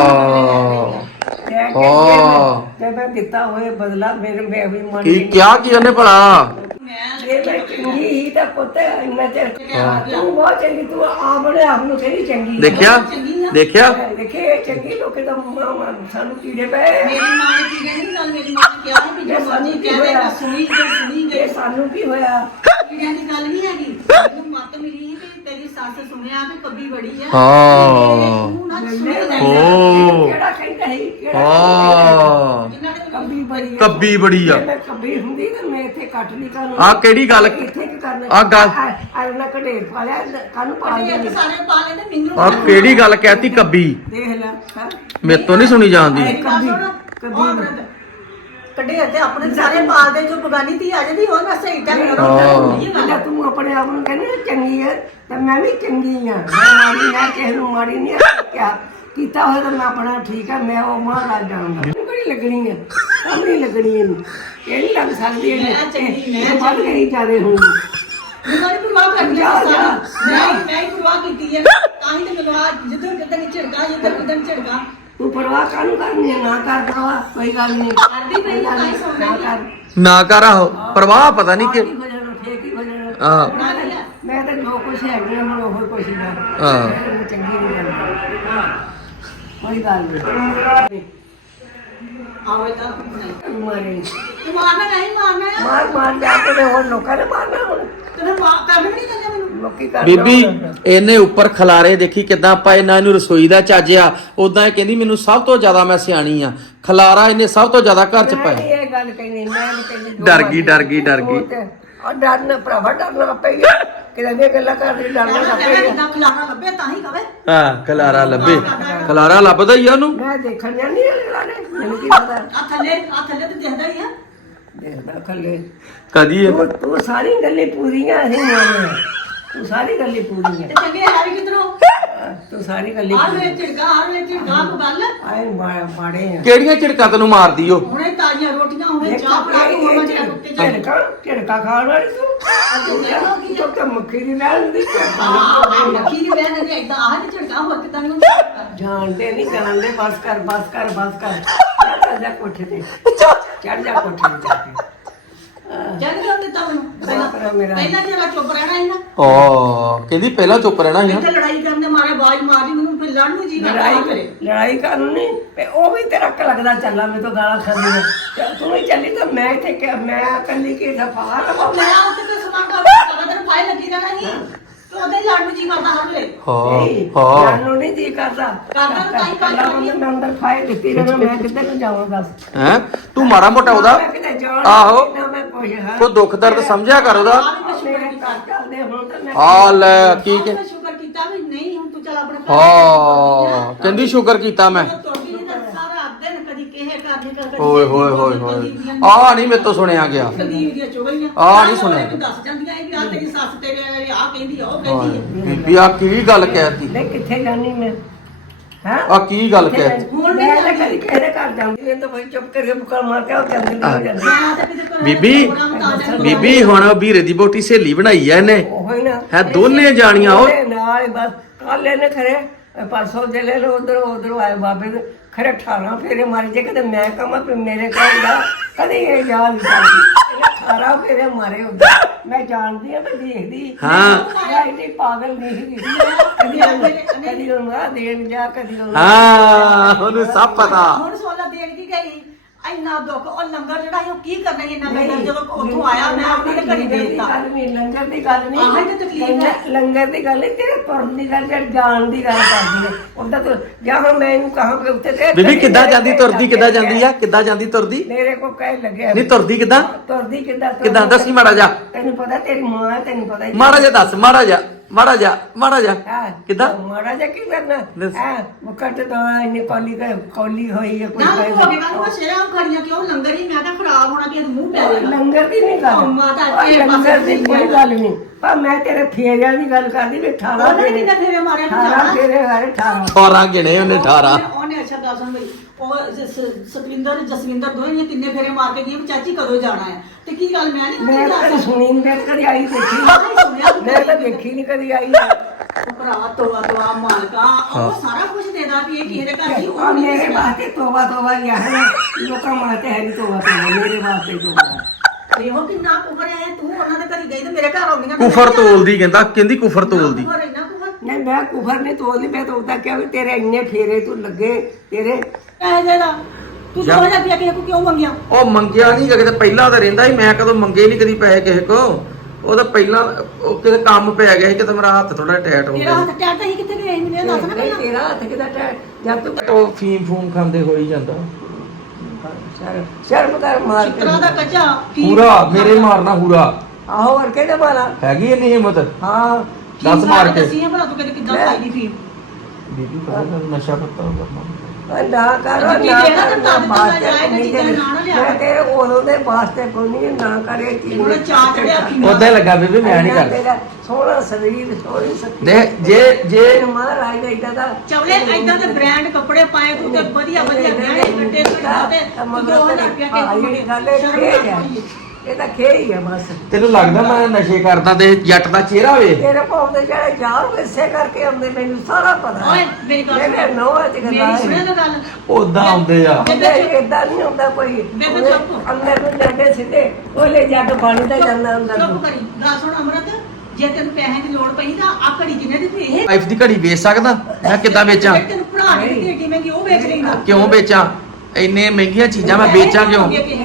Speaker 1: ਆਹ
Speaker 2: ਕਹਿ ਕੇ
Speaker 1: ਆਹ।
Speaker 2: ਜੇ ਮੈਂ ਦਿੱਤਾ ਹੋਏ ਬਦਲਾ ਮੇਰੇ ਮੈਂ ਵੀ ਮਨ
Speaker 1: ਕੀ ਕਿਆ ਕੀ ਉਹਨੇ ਭਲਾ?
Speaker 3: ਮੈਂ
Speaker 2: ਇਹ ਮੈਂ ਚੰਗੀ ਹੀ ਤਾਂ ਪੁੱਤ ਇੰਨਾ ਚਿਰ ਤੂੰ ਬਹੁਤ ਚੰਗੀ, ਤੂੰ ਆਪਣੇ ਆਪ ਨੂੰ ਕਿਹੜੀ ਚੰਗੀ ਹੈ।
Speaker 1: ਦੇਖਿਆ ਦੇਖਿਆ
Speaker 2: ਦੇਖੇ ਚੰਗੀ ਲੋਕੇ ਦਾ ਮਾਂ ਸਾਨੂੰ ਕੀੜੇ ਪਏ।
Speaker 3: ਮੇਰੀ ਮਾਂ ਨੇ ਕੀ ਕਹਿੰਦੀ ਗੱਲ, ਮੇਰੀ ਮਾਂ ਨੇ ਕਿਹਾ ਵੀ ਜੋ ਮਰਜ਼ੀ ਕਹਿ ਦੇ, ਮੈਂ ਸੁਣੀ ਤੇ ਸੁਣੀ ਗਈ।
Speaker 2: ਇਹ ਸਾਨੂੰ ਕੀ ਹੋਇਆ?
Speaker 3: ਕੀੜਿਆਂ ਦੀ ਗੱਲ ਨਹੀਂ ਹੈਗੀ, ਮੈਨੂੰ ਮੱਤ ਮਿਲੀ ਤੇ ਤੇਰੀ ਸੱਸ ਸੁਣਿਆ ਵੀ ਕੱਬੀ ਬੜੀ ਆ।
Speaker 1: ਹਾਂ।
Speaker 3: ਤੂੰ ਨਾ ਸੁਣੀ ਲੈ।
Speaker 1: ਓ
Speaker 2: ਕਿਹੜਾ ਕਹਿੰਦਾ ਸੀ ਕਿਹੜਾ
Speaker 1: ਹਾਂ
Speaker 3: ਜਿਨ੍ਹਾਂ ਨੇ
Speaker 2: ਕੱਬੀ ਬੜੀ ਆ।
Speaker 1: ਕੱਬੀ ਬੜੀ ਆ।
Speaker 2: ਜੇ ਮੈਂ ਕੱਬੀ ਹੁੰਦੀ ਤਾਂ ਮੈਂ ਇੱਥੇ ਕੱਟ ਲਈ ਕਾਨੂੰ।
Speaker 1: ਆ ਕਿਹੜੀ ਗੱਲ?
Speaker 2: ਇੱਥੇ ਕੀ ਕਰਨਾ?
Speaker 1: ਆਹ ਗੱਲ-
Speaker 2: ਆ ਨਾ ਕਢੇ ਪਾਲਿਆ ਕਾਨੂੰ ਪਾ
Speaker 3: ਇਹ
Speaker 2: ਦੇ।
Speaker 3: ਤਾਂ ਸਾਰੇ ਪਾ ਲੈਂਦੇ, ਮੈਨੂੰ
Speaker 1: ਆ ਕਿਹੜੀ ਗੱਲ ਕਹਿਤੀ ਕੱਬੀ?
Speaker 2: ਦੇਖ ਲੈ ਹਾਂ
Speaker 1: ਮੇਰੇ ਤੋਂ ਨਹੀਂ ਸੁਣੀ ਜਾਂਦੀ।
Speaker 3: ਮੇਰੀ ਗੱਲ ਸੁਣ, ਉਹ ਅੰਮ੍ਰਿਤ ਕੱਢੇ ਤੇ ਆਪਣੇ ਸਾਰੇ ਪਾਲਦੇ, ਜੋ ਬਗਾਨੀ ਧੀ ਆ ਜਾਂਦੀ ਉਹ ਮੈਂ ਸਹੀ ਟਾਈਮ
Speaker 1: ਹਾਂ।
Speaker 2: ਪਹਿਲਾਂ ਤੂੰ ਆਪਣੇ ਆਪ ਨੂੰ ਕਹਿੰਦੀ ਨਾ ਚੰਗੀ ਹੈ ਤਾਂ ਮੈਂ ਵੀ ਚੰਗੀ ਆ। ਮੈਂ ਮਾੜੀ ਨਾ ਕਿਸੇ ਨੂੰ ਮਾੜੀ ਨਹੀਂ ਕਿਹਾ ਕੀਤਾ ਹੋਇਆ ਤਾਂ ਮੈਂ ਆਪਣਾ ਠੀਕ ਆ, ਮੈਂ ਉਹ ਮਹਾਰਾਜ ਜਾਣਦਾ। ਮੈਨੂੰ ਕਿਹੜੀ ਲੱਗਣੀ ਹੈ? ਕੰਮ ਨਹੀਂ ਲੱਗਣੀ ਇਹਨੂੰ, ਇਹ ਨਹੀਂ ਲੱਗ ਸਕਦੀ ਇਹਨੂੰ।
Speaker 3: ਮੈਂ ਚੰਗੀ, ਮੈਂ
Speaker 2: ਇਹ ਵੱਧ ਗਈ ਜਾਦੇ ਹੋਊਗੀ।
Speaker 3: ਮੈਨੂੰ ਨਹੀਂ ਪਰਵਾਹ ਕਰਨੀ
Speaker 2: ਜਾ, ਜਾ,
Speaker 3: ਮੈਂ ਮੈਂ ਹੀ ਪਰਵਾਹ ਕੀਤੀ ਹੈ, ਤਾਂ ਹੀ ਤੇ ਮੈਨੂੰ ਆ ਜਿੱਧਰ ਕਿਤੇ ਨਹੀਂ ਝੜਕਾ, ਜਿੱਧਰ ਕਿਤੇ ਨਹੀਂ ਝੜਕਾ
Speaker 2: ਤੂੰ ਪਰਵਾਹ ਕਾਹਨੂੰ ਕਰਨੀ ਹੈ? ਨਾ ਕਰ ਪਰਵਾਹ, ਕੋਈ ਗੱਲ ਨਹੀਂ।
Speaker 3: ਕਰਦੀ ਪਈ ਤਾਂ ਹੀ ਸੁਣ
Speaker 2: ਨਾ
Speaker 3: ਰਹੀ
Speaker 2: ਕਰ।
Speaker 1: ਨਾ ਕਰ ਆਹੋ ਪਰਵਾਹ ਪਤਾ ਨਹੀਂ ਕਿ
Speaker 2: ਆਹ ਕੀ ਹੋ ਜਾਣਾ, ਫੇਰ ਕੀ ਹੋ ਜਾਣਾ?
Speaker 1: ਆਹ
Speaker 3: ਬਣਾ ਲਿਆ।
Speaker 2: ਮੈਂ ਤਾਂ ਜੋ ਕੁਛ ਹੈਗੀ ਆ ਹੁਣ ਉਹ ਕੁਛ ਹੀ ਦਾ
Speaker 1: ਹਾਂ।
Speaker 2: ਮੈਨੂੰ ਚੰਗੀ ਨਹੀਂ ਲੱਗਦੀ। ਕੋਈ ਗੱਲ ਨਹੀਂ।
Speaker 3: ਆਵੇ ਤਾਂ ਨਹੀਂ
Speaker 2: ਮਾਰੇ
Speaker 3: ਤੂੰ ਮਾਰਨਾ ਨਹੀਂ ਮਾਰਨਾ ਆ,
Speaker 2: ਮਾਰ ਮਾਰ ਜਾ ਕੇ ਤੇ ਹੋਰ ਲੋਕਾਂ ਨੇ ਮਾਰਨਾ ਹੁਣ।
Speaker 3: ਤੈਨੂੰ ਮਾਰ ਕਰਨ ਵੀ ਨਹੀਂ ਦਿੰਦੇ ਮੈਨੂੰ।
Speaker 2: ਲੋਕੀ ਕਰ
Speaker 1: ਬੀਬੀ ਇਹਨੇ ਉੱਪਰ ਖਲਾਰੇ ਦੇਖੀ ਕਿਦਾਂ ਆਪਾਂ ਇਹਨਾਂ ਇਹਨੂੰ ਰਸੋਈ ਦਾ ਚਾਜਿਆ, ਉਦਾਂ ਇਹ ਕਹਿੰਦੀ ਮੈਨੂੰ ਸਭ ਤੋਂ ਜ਼ਿਆਦਾ ਮੈਂ ਸਿਆਣੀ ਆ। ਖਲਾਰਾ ਇਹਨੇ ਸਭ ਤੋਂ ਜ਼ਿਆਦਾ ਘਰ ਚ
Speaker 2: ਮੈਂ
Speaker 1: ਪਾਇਆ।
Speaker 2: ਨਹੀਂ ਇਹ ਗੱਲ ਕਹਿੰਦੀ, ਮੈਂ ਨਹੀਂ ਕਹਿੰਦੀ ਜੋ
Speaker 1: ਡਰ ਗਈ, ਡਰ ਗਈ, ਡਰ
Speaker 2: ਉਹ
Speaker 1: ਗਈ।
Speaker 2: ਤੇ- ਔਰ ਡਰਨਾ ਭਰਾਵਾ, ਡਰਨਾ ਪਈ ਕਿਦਾਂ ਦੀਆਂ ਗੱਲਾਂ ਕਰਦੀ, ਡਰਨਾ
Speaker 3: ਕਹਿੰਦਾ
Speaker 2: ਪਈ।
Speaker 3: ਕਿਦਾਂ ਖਿਲਾਣਾ ਲੱਭੇ ਤਾਂ ਹੀ ਕਵੇ।
Speaker 1: ਹਾਂ ਖਲਾਰਾ ਲੱਭੇ, ਖਲਾਰਾ ਲੱਭਦਾ ਹੀ ਆ ਉਹਨੂੰ।
Speaker 2: ਮੈਂ ਦੇਖਣ ਜਾਂਦੀ ਹਾਂ ਗੱਲਾਂ ਨੇ, ਮੈਨੂੰ ਕੀ ਪਤਾ।
Speaker 3: ਆ ਥੱਲੇ ਆ ਥੱਲੇ ਤੇ ਦਿਖਦਾ ਹੀ ਆ।
Speaker 2: ਦੇਖਦਾ ਖੱਲੇ
Speaker 1: ਕਦੀ ਇਹ-
Speaker 2: ਤੂੰ ਤੂੰ ਸਾਰੀ ਗੱਲਾਂ ਪੂਰੀਆਂ ਅਸੀਂ ਮਾਰੇ, ਤੂੰ ਸਾਰੀ ਗੱਲਾਂ ਪੂਰੀਆਂ,
Speaker 3: ਤੇ ਚੰਗੇ ਹੈ ਵੀ ਕਿਧਰੋਂ
Speaker 2: ਤੂੰ ਸਾਰੀ ਗੱਲਾਂ
Speaker 3: ਆਹ ਵੇ ਝਿੜਕਾ ਆਹ ਵੇ ਝਿੜਕਾ ਕੋ ਗੱਲ
Speaker 2: ਆਏ ਮਾੜੇ ਆ।
Speaker 1: ਕਿਹੜੀਆਂ ਝਿੜਕਾਂ ਤੈਨੂੰ ਮਾਰਦੀ ਉਹ?
Speaker 3: ਹੁਣੇ ਤਾਜ਼ੀਆਂ ਰੋਟੀਆਂ ਹੁਣੇ ਚਾਹ ਬਣਾ ਕੇ ਹੋਵਾਂ ਜਿਹੜਾ ਉੱਤੇ ਚੜ
Speaker 2: ਝੜਕਾ ਝੜਕਾ ਖਾਣ ਵਾਲੀ ਤੂੰ
Speaker 3: ਅੱਜ
Speaker 2: ਤੂੰ ਤਾਂ ਮੱਖੀ ਦੀ ਲੈ ਲੈਂਦੀ।
Speaker 3: ਆ ਮੱਖੀ ਦੀ ਬਹਿਨ ਨੇ ਇਦਾਂ ਆਹ ਨਹੀਂ ਝਿੜਕਾ ਹੋਰ ਕਿਦਾਂ ਨਹੀਂ ਹੁੰਦਾ।
Speaker 2: ਜਾਣਦੇ ਨਹੀਂ ਜਾਣਦੇ, ਬਸ ਕਰ ਬਸ ਕਰ ਬਸ ਕਰ। ਚੜ ਜਾ ਕੋਠੇ ਤੇ, ਚੜ ਜਾ ਕੋਠੇ ਤੇ ਜਾ ਕੇ।
Speaker 3: ਜਦ ਕਿਉਂ ਦਿੱਤਾ ਮੈਨੂੰ ਪਹਿਲਾਂ
Speaker 2: ਮੇਰਾ।
Speaker 3: ਪਹਿਲਾਂ ਜਿਹੜਾ ਚੁੱਪ ਰਹਿਣਾ ਸੀ ਨਾ,
Speaker 1: ਓ ਕਹਿੰਦੀ ਪਹਿਲਾਂ ਚੁੱਪ ਰਹਿਣਾ ਸੀ ਨਾ।
Speaker 3: ਇੱਥੇ ਲੜਾਈ ਕਰਨ ਦੇ ਮਾਰੇ ਆਵਾਜ਼ ਮਾਰਦੀ ਮੈਨੂੰ, ਫਿਰ ਲੜਨ ਨੂੰ ਜੀ ਕਰਦਾ
Speaker 2: ਲੜਾਈ
Speaker 3: ਮੇਰੇ।
Speaker 2: ਲੜਾਈ ਕਰਨ ਨਹੀਂ ਤੇ ਉਹ ਵੀ ਤੇਰਾ ਕ ਲੱਗਦਾ ਚੱਲਾ, ਮੈਂ ਤਾਂ ਗਾਲਾਂ ਖਾਂਦੀ ਆ। ਚੱਲ ਤੂੰ ਹੀ ਚੱਲੀ ਤਾਂ ਮੈਂ ਇੱਥੇ ਕਿ ਮੈਂ ਕੱਲੀ ਕੀ ਦਫਾ
Speaker 3: ਉਹ ਮੈਂ ਉੱਥੇ ਤੇ ਸਮਾਂ ਕਰ ਸਾਰਾ ਦਿਨ ਫਾਇਲ ਲੱਗੀ ਰਹਿਣਾ ਸੀ, ਤੇ ਉਹਦੇ ਹੀ ਲੜਨ ਨੂੰ ਜੀ ਕਰਦਾ ਹਰ ਵੇਲੇ।
Speaker 1: ਹਾਂ ਹਾਂ
Speaker 2: ਜਾਨੂੰ ਨਹੀਂ ਜੀ ਕਰਦਾ
Speaker 3: ਕਰਦਾ ਤਾਂ ਹੀ ਕਰਦਾ
Speaker 2: ਮੈਂ ਮੈਂ ਅੰਦਰ ਫਾਇਲ ਦਿੱਤੀ ਰਹਿਣਾ, ਮੈਂ ਕਿੱਧਰ ਨੂੰ ਜਾਵਾਂ ਦੱਸ।
Speaker 1: ਹੈ ਤੂੰ ਮਾੜਾ ਮੋਟਾ ਉਹਦਾ
Speaker 2: ਮੈਂ ਕਿਤੇ ਜਾਣ
Speaker 1: ਆਹੋ।
Speaker 2: ਨਾ ਮੈਂ ਕੁਛ ਹਾਂ।
Speaker 1: ਕੋਈ ਦੁੱਖ ਦਰਦ ਸਮਝਿਆ ਕਰ ਉਹਦਾ।
Speaker 3: ਆਹ ਵੀ ਮੈਂ ਸ਼ੁਕਰ
Speaker 2: ਮੇਰੇ
Speaker 3: ਕੀਤਾ।
Speaker 2: ਘਰ ਚੱਲਦੇ ਹੁਣ ਤਾਂ ਮੈਂ
Speaker 1: ਆ ਲੈ ਕੀ
Speaker 3: ਆਹ
Speaker 1: ਕਿ
Speaker 3: ਮੈਂ ਸ਼ੁਕਰ ਕੀਤਾ ਵੀ ਨਹੀਂ ਹੁਣ ਤੂੰ ਚੱਲ ਆਪਣੇ ਘਰ
Speaker 1: ਹਾਂ ਕਹਿੰਦੀ ਸ਼ੁਕਰ ਕੀਤਾ ਮੈਂ।
Speaker 3: ਤੁਰਦੀ ਨਹੀਂ ਤਾਂ ਸਾਰਾ ਦਿਨ ਕਦੀ ਕਿਹੇ ਘਰ ਨਿਕਲ ਕਦੀ
Speaker 1: ਓਏ ਹੋਏ ਹੋਏ ਹੋਏ ਆ ਨਹੀਂ ਮੇਰੇ ਤੋਂ ਸੁਣਿਆ ਗਿਆ।
Speaker 3: ਸੰਦੀਪ ਦੀਆਂ ਚੁਗਲੀਆਂ
Speaker 1: ਆਹ ਨਹੀਂ ਸੁਣਿਆ।
Speaker 3: ਮੈਨੂੰ ਦੱਸ ਜਾਂਦੀਆਂ ਇਹ ਵੀ ਆ ਤੇਰੀ ਸੱਸ ਤੇਰੇ ਆ ਕਹਿੰਦੀ ਆ ਉਹ ਕਹਿੰਦੀ ਆ।
Speaker 1: ਬੀਬੀ ਆ ਕੀ ਗੱਲ ਕਹਿਤੀ?
Speaker 2: ਨਹੀਂ ਕਿੱਥੇ ਜਾਣੀ ਮੈਂ ਹਾਂ
Speaker 1: ਆ ਕੀ ਗੱਲ ਕਹਿਤੀ?
Speaker 2: ਹੁਣ ਮੈਂ ਤਾਂ ਕਦੀ ਕਿਸੇ ਦੇ ਘਰ ਜਾਂਦੀ ਨਹੀਂ ਤਾਂ ਬਈ ਚੁੱਪ ਕਰਕੇ ਮੁਕਾ ਮਾਰ ਕੇ ਆ ਜਾਂਦੀ ਨਹੀਂ ਹੋ ਜਾਂਦੀ।
Speaker 3: ਮੈਂ ਤਾਂ ਕਿਤੇ ਘਰੋਂ
Speaker 1: ਬੀਬੀ
Speaker 3: ਪ੍ਰੋਗਰਾਮ ਤਾਂ ਆ ਜਾਂਦੀ।
Speaker 1: ਬੀਬੀ ਹੁਣ ਵੀਰੇ ਦੀ ਬੋਟੀ ਸਹੇਲੀ ਬਣਾਈ ਐ ਇਹਨੇ।
Speaker 2: ਉਹ ਹੀ ਨਾ
Speaker 1: ਹੈ ਦੋਨੇ ਜਾਣੀਆਂ ਉਹ।
Speaker 2: ਉਹਦੇ ਨਾਲ ਹੀ ਬਸ ਕੱਲ ਇਹਨੇ ਖਰੇ ਪਰਸੋਂ ਜਿਹੜੇ ਲੋ ਉਧਰ ਉਧਰੋਂ ਆਏ ਬਾਬੇ ਦੇ ਖਰੇ ਅਠਾਰਾਂ ਫੇਰੇ ਮਾਰੇ ਜੇ ਕਦੇ ਮੈਂ ਕਹਾਂ ਵੀ ਮੇਰੇ ਘਰ ਜਾ ਕਦੇ ਇਹ ਜਾ ਨਹੀਂ ਸਕਦੀ ਅਠਾਰਾਂ ਫੇਰੇ ਮਾਰੇ ਉਧਰ ਮੈਂ ਜਾਣਦੀ ਆ ਮੈਂ ਦੇਖਦੀ
Speaker 1: ਹਾਂ।
Speaker 2: ਮੈਂ ਇੰਨੀ ਪਾਗਲ ਨਹੀਂ ਸੀ ਕਦੀ ਉਹਨੂੰ- ਕਦੀ ਉਹਨੂੰ ਦੇਣ ਜਾ ਕਦੀ ਉਹਨੂੰ
Speaker 1: ਹਾਂ ਉਹਨੂੰ ਸਭ ਪਤਾ।
Speaker 3: ਹੁਣ ਸੋਲਾ ਦੇਣ ਕੀ ਗਈ ਇੰਨਾ ਦੁੱਖ ਉਹ ਲੰਗਰ ਜਿਹੜਾ ਸੀ ਉਹ ਕੀ ਕਰਨਾ ਸੀ ਇੰਨਾ ਲੰਗਰ ਜਦੋਂ ਉੱਥੋਂ ਆਇਆ ਮੈਂ ਉਹਨਾਂ ਦੇ ਘੜੀ ਦੇ ਦਿੱਤਾ
Speaker 2: ਗੱਲ ਨਹੀਂ ਲੰਗਰ ਦੀ ਗੱਲ ਨਹੀਂ
Speaker 3: ਆਹ ਤੇ ਤਕਲੀਫ ਹੈ।
Speaker 2: ਲੰਗਰ- ਲੰਗਰ ਦੀ ਗੱਲ ਨਹੀਂ ਤੇਰੇ ਤੁਰਨ ਦੀ ਗੱਲ ਜਿਹੜੀ ਜਾਣ ਦੀ ਗੱਲ ਕਰਦੀ ਹੈ ਉਹਦਾ ਤੂੰ ਜਾਂ ਹੁਣ ਮੈਂ ਇਹਨੂੰ ਕਹਾਂ ਕਿ ਉੱਤੇ ਤੇ
Speaker 1: ਬੀਬੀ ਕਿੱਦਾਂ ਜਾਂਦੀ ਤੁਰਦੀ ਕਿੱਦਾਂ ਜਾਂਦੀ ਆ ਕਿੱਦਾਂ ਜਾਂਦੀ ਤੁਰਦੀ
Speaker 2: ਮੇਰੇ ਕੋ ਕਹਿ ਲੱਗਿਆ
Speaker 1: ਨਹੀਂ ਤੁਰਦੀ ਕਿੱਦਾਂ
Speaker 2: ਤੁਰਦੀ ਕਿੱਦਾਂ
Speaker 1: ਕਿੱਦਾਂ ਦੱਸੀ ਮਾੜਾ ਜਾ
Speaker 2: ਤੈਨੂੰ ਪਤਾ ਤੇਰੀ ਮਾਂ ਹੈ ਤੈਨੂੰ ਪਤਾ ਹੀ
Speaker 1: ਮਾੜਾ ਜਾ ਦੱਸ ਮਾੜਾ ਜਾ ਮਾੜਾ ਜਾ ਮਾੜਾ ਜਾ
Speaker 2: ਹੈ।
Speaker 1: ਕਿੱਦਾਂ
Speaker 2: ਮਾੜਾ ਜਿਹਾ ਕੀ ਕਰਨਾ
Speaker 1: ਦੱਸ।
Speaker 2: ਹੈ ਮੁਕਟ ਦਾ ਇੰਨੀ ਕੌਲੀ ਕਰ ਕੌਲੀ ਹੋਈ ਹੈ ਕੋਈ
Speaker 3: ਨਾ
Speaker 2: ਕਹਿ-
Speaker 3: ਹੋ ਗਿਆ ਨਾ ਸ਼ੇਰਾਂ ਖੜੀਆਂ ਕਿਉਂ ਲੰਗਰ ਹੀ ਮੈਂ ਤਾਂ ਖਰਾਬ ਹੋਣਾ ਕਿ ਮੂੰਹ ਪੈ ਜਾਏਗਾ
Speaker 2: ਲੰਗਰ ਦੀ ਨਹੀਂ ਗੱਲ
Speaker 3: ਉਹ ਮਾਤਾ
Speaker 2: ਉਹ
Speaker 3: ਇਹ
Speaker 2: ਲੰਗਰ
Speaker 3: ਪਾਸੇ
Speaker 2: ਦੀ ਕੋਈ ਗੱਲ ਨਹੀਂ ਪਰ ਮੈਂ ਤੇਰੇ ਫੇਰਿਆਂ ਦੀ ਗੱਲ ਕਰਦੀ ਵੀ ਅਠਾਰਾਂ
Speaker 3: ਉਹਨੇ
Speaker 2: ਫੇਰੇ
Speaker 3: ਕਿੰਨੇ ਫੇਰੇ ਮਾਰੇ ਨੂੰ
Speaker 2: ਅਠਾਰਾਂ
Speaker 3: ਜਾਣਾ
Speaker 2: ਫੇਰੇ ਹਰੇ ਅਠਾਰਾਂ
Speaker 1: ਅਠਾਰਾਂ ਗਿਣੇ ਉਹਨੇ ਅਠਾਰਾਂ।
Speaker 3: ਉਹਨੇ- ਉਹਨੇ ਅੱਛਾ ਗੱਲ ਸੁਣ ਬਈ ਉਹ ਸ- ਸ- ਸਤਵਿੰਦਰ ਤੇ ਜਸਵਿੰਦਰ ਦੋਵੇਂ ਨੇ ਕਿੰਨੇ ਫੇਰੇ ਮਾਰ ਕੇ ਗਏ ਵੀ ਚਾਚੀ ਕਦੋਂ ਜਾਣਾ ਹੈ ਤੇ ਕੀ ਗੱਲ ਮੈਂ ਨਹੀਂ
Speaker 2: ਮੈਂ
Speaker 3: ਉਹਦੀ
Speaker 2: ਤਾਂ
Speaker 3: ਗੱਲ
Speaker 2: ਸੁਣੀ ਨਹੀਂ ਮੈਂ ਕਦੀ ਆਈ ਦੇਖੀ
Speaker 3: ਸੁਣਿਆ
Speaker 2: ਮੈਂ ਤਾਂ ਦੇਖੀ ਨਹੀਂ ਕਦੀ ਆਈ
Speaker 3: ਉਹ ਭਰਾ ਤੋਆ ਤੋਆ ਮਾਲਕਾ ਉਹ ਸਾਰਾ ਕੁਝ ਦੇਦਾ ਵੀ ਇਹ ਕਿਸੇ ਦੇ ਘਰ ਦੀ
Speaker 2: ਆ
Speaker 3: ਉਹ ਨਹੀਂ
Speaker 2: ਮੇਰੇ ਵਾਸਤੇ ਤੋਬਾ ਤੋਬਾ ਹੀ ਹੈ ਨਾ ਲੋਕਾਂ ਵਾਸਤੇ ਹੈ ਨਹੀਂ ਤੋਬਾ ਤੋਬਾ ਮੇਰੇ ਵਾਸਤੇ ਤੋਬਾ
Speaker 3: ਇਹੋ ਕਿੰਨਾ ਕੁਫਰ ਹੈ ਤੂੰ ਉਹਨਾਂ ਦੇ ਘਰ ਗਈ ਤੇ ਮੇਰੇ ਘਰ ਆਉਂਦੀਆਂ
Speaker 1: ਕੁਫਰ ਤੋਲਦੀ ਕਹਿੰਦਾ ਕਹਿੰਦੀ ਕੁਫਰ ਤੋਲਦੀ।
Speaker 3: ਕੁਫਰ ਇੰਨਾ ਕੁਫਰ
Speaker 2: ਨਹੀਂ ਮੈਂ ਕੁਫਰ ਨਹੀਂ ਤੋਲਦੀ ਮੈਂ ਤਾਂ ਉਹਦਾ ਕਿਹਾ ਵੀ ਤੇਰੇ ਇੰਨੇ ਫੇਰੇ ਤੂੰ ਲੱਗੇ ਤੇਰੇ
Speaker 3: ਇਹ ਜਿਹੜਾ ਤੂੰ ਦੋ ਹਜ਼ਾਰ ਰੁਪਇਆ ਕਿਸੇ ਕੋ ਕਿਉਂ ਮੰਗਿਆ
Speaker 1: ਉਹ ਮੰਗਿਆ ਨਹੀਂ ਕਿਤੇ ਪਹਿਲਾਂ ਤਾਂ ਰਹਿੰਦਾ ਸੀ ਮੈਂ ਕਦੋਂ ਮੰਗੇ ਨਹੀਂ ਕਦੀ ਪੈਸੇ ਕਿਸੇ ਕੋ ਉਹ ਤਾਂ ਪਹਿਲਾਂ ਉਹ ਕਿਤੇ ਕੰਮ ਪੈ ਗਿਆ ਸੀ ਕਿਤੇ ਮੇਰਾ ਹੱਥ ਥੋੜਾ ਟਾਈਟ ਹੋ
Speaker 3: ਤੇਰਾ
Speaker 1: ਗਿਆ
Speaker 3: ਹੱਥ ਟੈਟ ਹੀ ਕਿੱਥੇ ਗਏ ਮੈਨੂੰ ਇਹ ਦੱਸ ਨਾ
Speaker 2: ਨਹੀਂ
Speaker 3: ਪਹਿਲਾਂ
Speaker 2: ਤੇਰਾ ਹੱਥ ਕਿਦਾ ਟੈ ਜਦ ਤੂੰ
Speaker 1: ਉਹ ਫੀਮ ਫੂਮ ਖਾਂਦੇ ਹੋਈ ਜਾਂਦਾ
Speaker 2: ਸ਼ਰਮ ਸ਼ਰਮ ਕਰ ਮਾਰ ਕੇ
Speaker 3: ਚਿੱਤਰਾ ਦਾ ਕੱਚਾ ਕੀ
Speaker 1: ਪੂਰਾ ਮੇਰੇ ਮਾਰਨਾ ਹੂਰਾ
Speaker 2: ਆਹੋ ਹੋਰ ਕਿਹਦੇ ਵਾਲਾ
Speaker 1: ਹੈਗੀ ਇੰਨੀ ਹਿੰਮਤ
Speaker 2: ਹਾਂ
Speaker 1: ਦਸ ਮਾਰ ਕੇ
Speaker 3: ਦੱਸੀ ਭਲਾ ਤੂੰ ਕਿਤੇ ਕਿੱਦਾਂ ਖਾਈ ਦੀ ਫੀਮ
Speaker 1: ਬੀਬੀ ਪਤਾ ਨਾ ਨਸ਼ਾ ਪੱਤਾ ਕਰਨਾ
Speaker 2: ਓਏ ਨਾ ਕਰੋ
Speaker 3: ਕੀ
Speaker 2: ਨਾ
Speaker 3: ਦੇਣਾ
Speaker 2: ਕਰ
Speaker 3: ਤੇ
Speaker 2: ਨਾ
Speaker 3: ਤਾਂ
Speaker 2: ਬਾਤ
Speaker 3: ਜਾਏ ਤੇ ਚੀਜ਼ਾਂ ਨਾ ਨਾ ਲਿਆ
Speaker 2: ਮੈਂ ਤੇਰੇ ਉਦੋਂ ਦੇ ਵਾਸਤੇ ਕੋਈ ਨਹੀਂ ਨਾ ਕਰੇ ਚੀਜ਼
Speaker 3: ਉਹਨੇ ਚਾਹ ਚੜਿਆ ਫੀਮ
Speaker 1: ਉਦਾਂ ਹੀ ਲੱਗਾ ਬੀਬੀ ਮੈਂ ਨਹੀਂ ਕਰਦਾ
Speaker 2: ਤੇਰਾ ਸੋਹਣਾ ਸਰੀਰ ਸੋਹਣੀ ਸੱਚੀ
Speaker 1: ਦੇ ਜੇ ਜੇ
Speaker 2: ਮਹਾਰਾਜ ਦਾ ਇਦਾਂ ਦਾ
Speaker 3: ਚਵਲੇ ਐਦਾਂ ਦੇ ਬ੍ਰਾਂਡ ਕੱਪੜੇ ਪਾਏ ਤੂੰ ਤੇ ਵਧੀਆ ਵਧੀਆ ਗਹਿਣੇ ਗੱਡੇ ਘੜਾ ਤੇ ਤੂੰ ਦੋ ਹਜ਼ਾਰ ਰੁਪਇਆ ਕੇ
Speaker 2: ਆਹ ਜਿਹੜੀ ਗੱਲ ਹੈ ਖੇਡ ਹੈ ਇਹ ਤਾਂ ਖੇਡ ਹੀ ਹੈ ਬਸ
Speaker 1: ਤੈਨੂੰ ਲੱਗਦਾ ਮੈਂ ਨਸ਼ੇ ਕਰਦਾ ਤੇ ਜੱਟ ਦਾ ਚਿਹਰਾ ਵੇ
Speaker 2: ਤੇਰੇ ਪਾਉਂਦੇ ਜਿਹੜੇ ਯਾਰ ਇਸੇ ਕਰਕੇ ਆਉਂਦੇ ਮੈਨੂੰ ਸਾਰਾ ਪਤਾ
Speaker 3: ਓਏ ਮੇਰੀ ਗੱਲ ਸੁਣ।
Speaker 2: ਮੇਰੇ ਨੋ ਤੇ
Speaker 3: ਮੇਰੀ
Speaker 2: ਗੱਲਾਂ
Speaker 3: ਸੁਣਿਆ ਨਾ ਗੱਲ
Speaker 1: ਉਦਾਂ ਆਉਂਦੇ ਆ
Speaker 2: ਇਦਾਂ ਨਹੀਂ ਹੁੰਦਾ ਕੋਈ
Speaker 3: ਬੇਬੇ ਚੁੱਪ।
Speaker 2: ਅੰਦਰ ਨੂੰ ਜਾਂਦੇ ਸਿੱਧੇ ਉਹਲੇ ਜਾ ਕੇ ਪਾਣੀ ਦਾ ਜਾਂਦਾ ਅੰਦਰ
Speaker 3: ਚੁੱਪ
Speaker 2: ਨੂੰ
Speaker 3: ਕਰੀ ਗੱਲ ਸੁਣ ਅਮਰਤ ਜੇ ਤੈਨੂੰ ਪੈਸੇ ਦੀ ਲੋੜ ਪਈ ਤਾਂ ਆ ਘੜੀ ਕਿੰਨੇ ਦੀ ਤੂੰ ਇਹ
Speaker 1: ਲਾਈਫ ਦੀ ਘੜੀ ਵੇਚ ਸਕਦਾ ਮੈਂ ਕਿੱਦਾਂ ਵੇਚਾਂ
Speaker 3: ਤੈਨੂੰ ਭਰਾ ਨੇ ਦਿੱਤੀ ਏਡੀ ਮਹਿੰਗੀ ਉਹ ਵੇਚ ਲੈਂਦਾ
Speaker 1: ਕਿਉਂ ਵੇਚਾਂ ਇੰਨੇ ਮਹਿੰਗੀਆਂ ਚੀਜ਼ਾਂ ਮੈਂ ਵੇਚਾਂ ਕਿਉਂ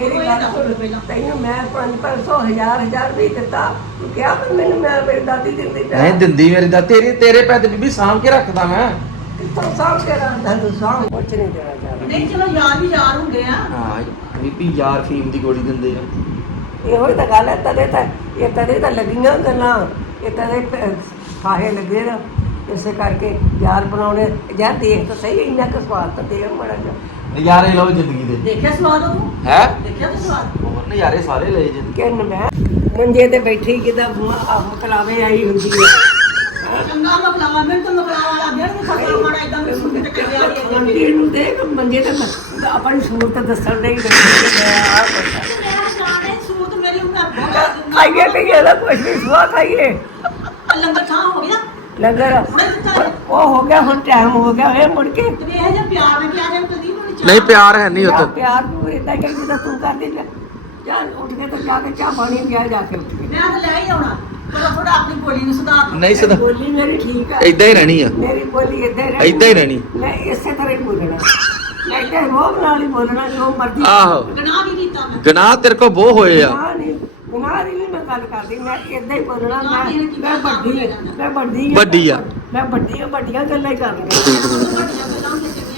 Speaker 2: ਤੈਨੂੰ ਮੈਂ ਪੰਜ ਪੰਜ ਸੌ ਹਜ਼ਾਰ ਹਜ਼ਾਰ ਵੀ ਦਿੱਤਾ ਤੂੰ ਕਿਹਾ ਪਰ ਮੈਨੂੰ ਮੈਂ ਮੇਰੀ ਦਾਦੀ ਦਿੰਦੀ
Speaker 1: ਨਹੀਂ ਦਿੰਦੀ ਮੇਰੀ ਦਾ ਤੇਰੇ ਤੇਰੇ ਪੈਸੇ ਬੀਬੀ ਸਾਂਭ ਕੇ ਰੱਖਦਾ ਮੈਂ
Speaker 2: ਕਿੱਥੋਂ ਸਾਂਭ ਕੇ ਰੱਖਦਾ ਤੂੰ ਸਾਂਭ ਕੁਛ ਨਹੀਂ ਦੇਣਾ ਚਾਹੁੰਦਾ
Speaker 3: ਨਹੀਂ ਚਲੋ ਯਾਰ ਵੀ ਯਾਰ ਹੁੰਦੇ ਆ
Speaker 1: ਹਾਂ ਬੀਬੀ ਯਾਰ ਫੀਮ ਦੀ ਗੋਲੀ ਦਿੰਦੇ ਆ
Speaker 2: ਇਹੋ ਹੀ ਤਾਂ ਗੱਲ ਹੈ ਤਦੇ ਤਾਂ ਇਹ ਤਦੇ ਤਾਂ ਲੱਗੀਆਂ ਗੱਲਾਂ ਇਹ ਤਦੇ ਫਾਹੇ ਲੱਗੇ ਨਾ ਇਸੇ ਕਰਕੇ ਯਾਰ ਬਣਾਉਣੇ ਯਾਰ ਦੇਖ ਤਾਂ ਸਹੀ ਇੰਨਾ ਕੁ ਸਵਾਦ ਤਾਂ ਦੇਖ ਮੜਾ ਜਾ
Speaker 1: ਨਜ਼ਾਰੇ ਲਓ ਜ਼ਿੰਦਗੀ ਦੇ
Speaker 3: ਦੇਖਿਆ ਸਵਾਦ ਉਹ
Speaker 1: ਹੈ
Speaker 3: ਦੇਖਿਆ ਤੂੰ ਸਵਾਦ
Speaker 1: ਹੋਰ ਨਜ਼ਾਰੇ ਸਾਰੇ ਲਏ ਜ਼ਿੰਦਗੀ
Speaker 2: ਕਿੰਨ ਮੈਂ ਮੰਜੇ ਤੇ ਬੈਠੀ ਕਿਦਾਂ ਮਕਲਾਵੇ ਆਈ ਹੁੰਦੀ ਹੈ
Speaker 3: ਚੰਗਾ ਮਕਲਾਵਾ ਮੈਨੂੰ ਤਾਂ ਮਕਲਾਵਾ ਲੱਗ ਗਿਆ ਨਹੀਂ ਖਤਰਾ ਮਾੜਾ ਇਦਾਂ ਮੈਂ ਸੁਣ ਕੇ ਚੱਲਿਆ ਆ ਗਿਆ
Speaker 2: ਮੰਜੇ ਨੂੰ ਦੇਖ ਮੰਜੇ ਤੇ ਮੈਂ ਆਪਣੀ ਸੂਰਤ ਦੱਸਣ ਦੇ ਹੀ ਮੈਂ ਆ ਕਰਦਾ
Speaker 3: ਮੈਂ ਜਾਣੇ ਸੂਤ ਮੇਰੀ ਉਮਰ ਬਹੁਤ
Speaker 2: ਖਾਈਏ ਤੇ ਇਹਦਾ ਕੁਛ ਨਹੀਂ ਸਵਾ ਖਾਈਏ
Speaker 3: ਲੰਗਰ ਥਾਂ ਹੋ ਗਿਆ
Speaker 2: ਲੰਗਰ ਉਹ ਹੋ ਗਿਆ ਹੁਣ ਟਾਈਮ ਹੋ ਗਿਆ ਇਹ ਮੁੜ ਕੇ
Speaker 3: ਤੇ ਇਹ ਜੇ ਪਿਆਰ ਨਾਲ ਕਿਹਾ ਜਾਵੇ ਕਦੀ ਮੈਨੂੰ ਚਾਹ
Speaker 1: ਨਹੀਂ ਪਿਆਰ ਹੈ ਨਹੀਂ
Speaker 2: ਯਾਰ
Speaker 1: ਉੱਥੇ
Speaker 2: ਪਿਆਰ ਨੂੰ ਇਦਾਂ ਕਿ ਜਿੱਦਾਂ ਤੂੰ ਕਰਦੀ ਜਾ ਜਾ ਉੱਠ ਕੇ ਤੇ ਜਾ ਕੇ ਚਾਹ ਪਾਣੀ ਗਿਆ ਜਾ ਕੇ ਉੱਠ ਕੇ
Speaker 3: ਮੈਂ ਤਾਂ ਲੈ ਹੀ ਆਉਣਾ ਪਰ ਥੋੜਾ ਆਪਣੀ ਬੋਲੀ ਨੂੰ ਸੁਧਾਰ ਲਓ।
Speaker 1: ਨਹੀਂ ਸਦਾ
Speaker 2: ਬੋਲੀ ਮੇਰੀ ਠੀਕ ਆ
Speaker 1: ਇਦਾਂ ਹੀ ਰਹਿਣੀ ਆ
Speaker 2: ਮੇਰੀ ਬੋਲੀ ਇਦਾਂ ਹੀ ਰਹਿਣੀ
Speaker 1: ਏਦਾਂ ਹੀ ਰਹਿਣੀ।
Speaker 2: ਮੈਂ ਇਸੇ ਤਰ੍ਹਾਂ ਹੀ ਬੋਲਣਾ ਮੈਂ ਤਾਂ ਰੋਬ ਨਾਲ ਹੀ ਬੋਲਣਾ ਜੋ ਮਰਜ਼ੀ
Speaker 1: ਆਹੋ
Speaker 3: ਗੁਨਾਹ ਵੀ ਕੀਤਾ ਮੈਂ
Speaker 1: ਗਨਾਹ ਤੇਰੇ ਕੋ ਬਹੁਤ ਹੋਏ ਆ
Speaker 2: ਗੁਨਾਹ ਨਹੀਂ ਗੁਨਾਹ ਦੀ ਨਹੀਂ ਮੈਂ ਗੱਲ ਕਰਦੀ ਮੈਂ ਇਦਾਂ ਹੀ ਬੋਲਣਾ ਮੈਂ ਮੈਂ ਵੱਡੀ ਹਾਂ, ਮੈਂ ਵੱਡੀ ਹਾਂ।
Speaker 1: ਵੱਡੀ ਆ।
Speaker 2: ਮੈਂ ਵੱਡੀ ਹਾਂ, ਵੱਡੀਆਂ ਗੱਲਾਂ ਹੀ ਕਰਨੀਆਂ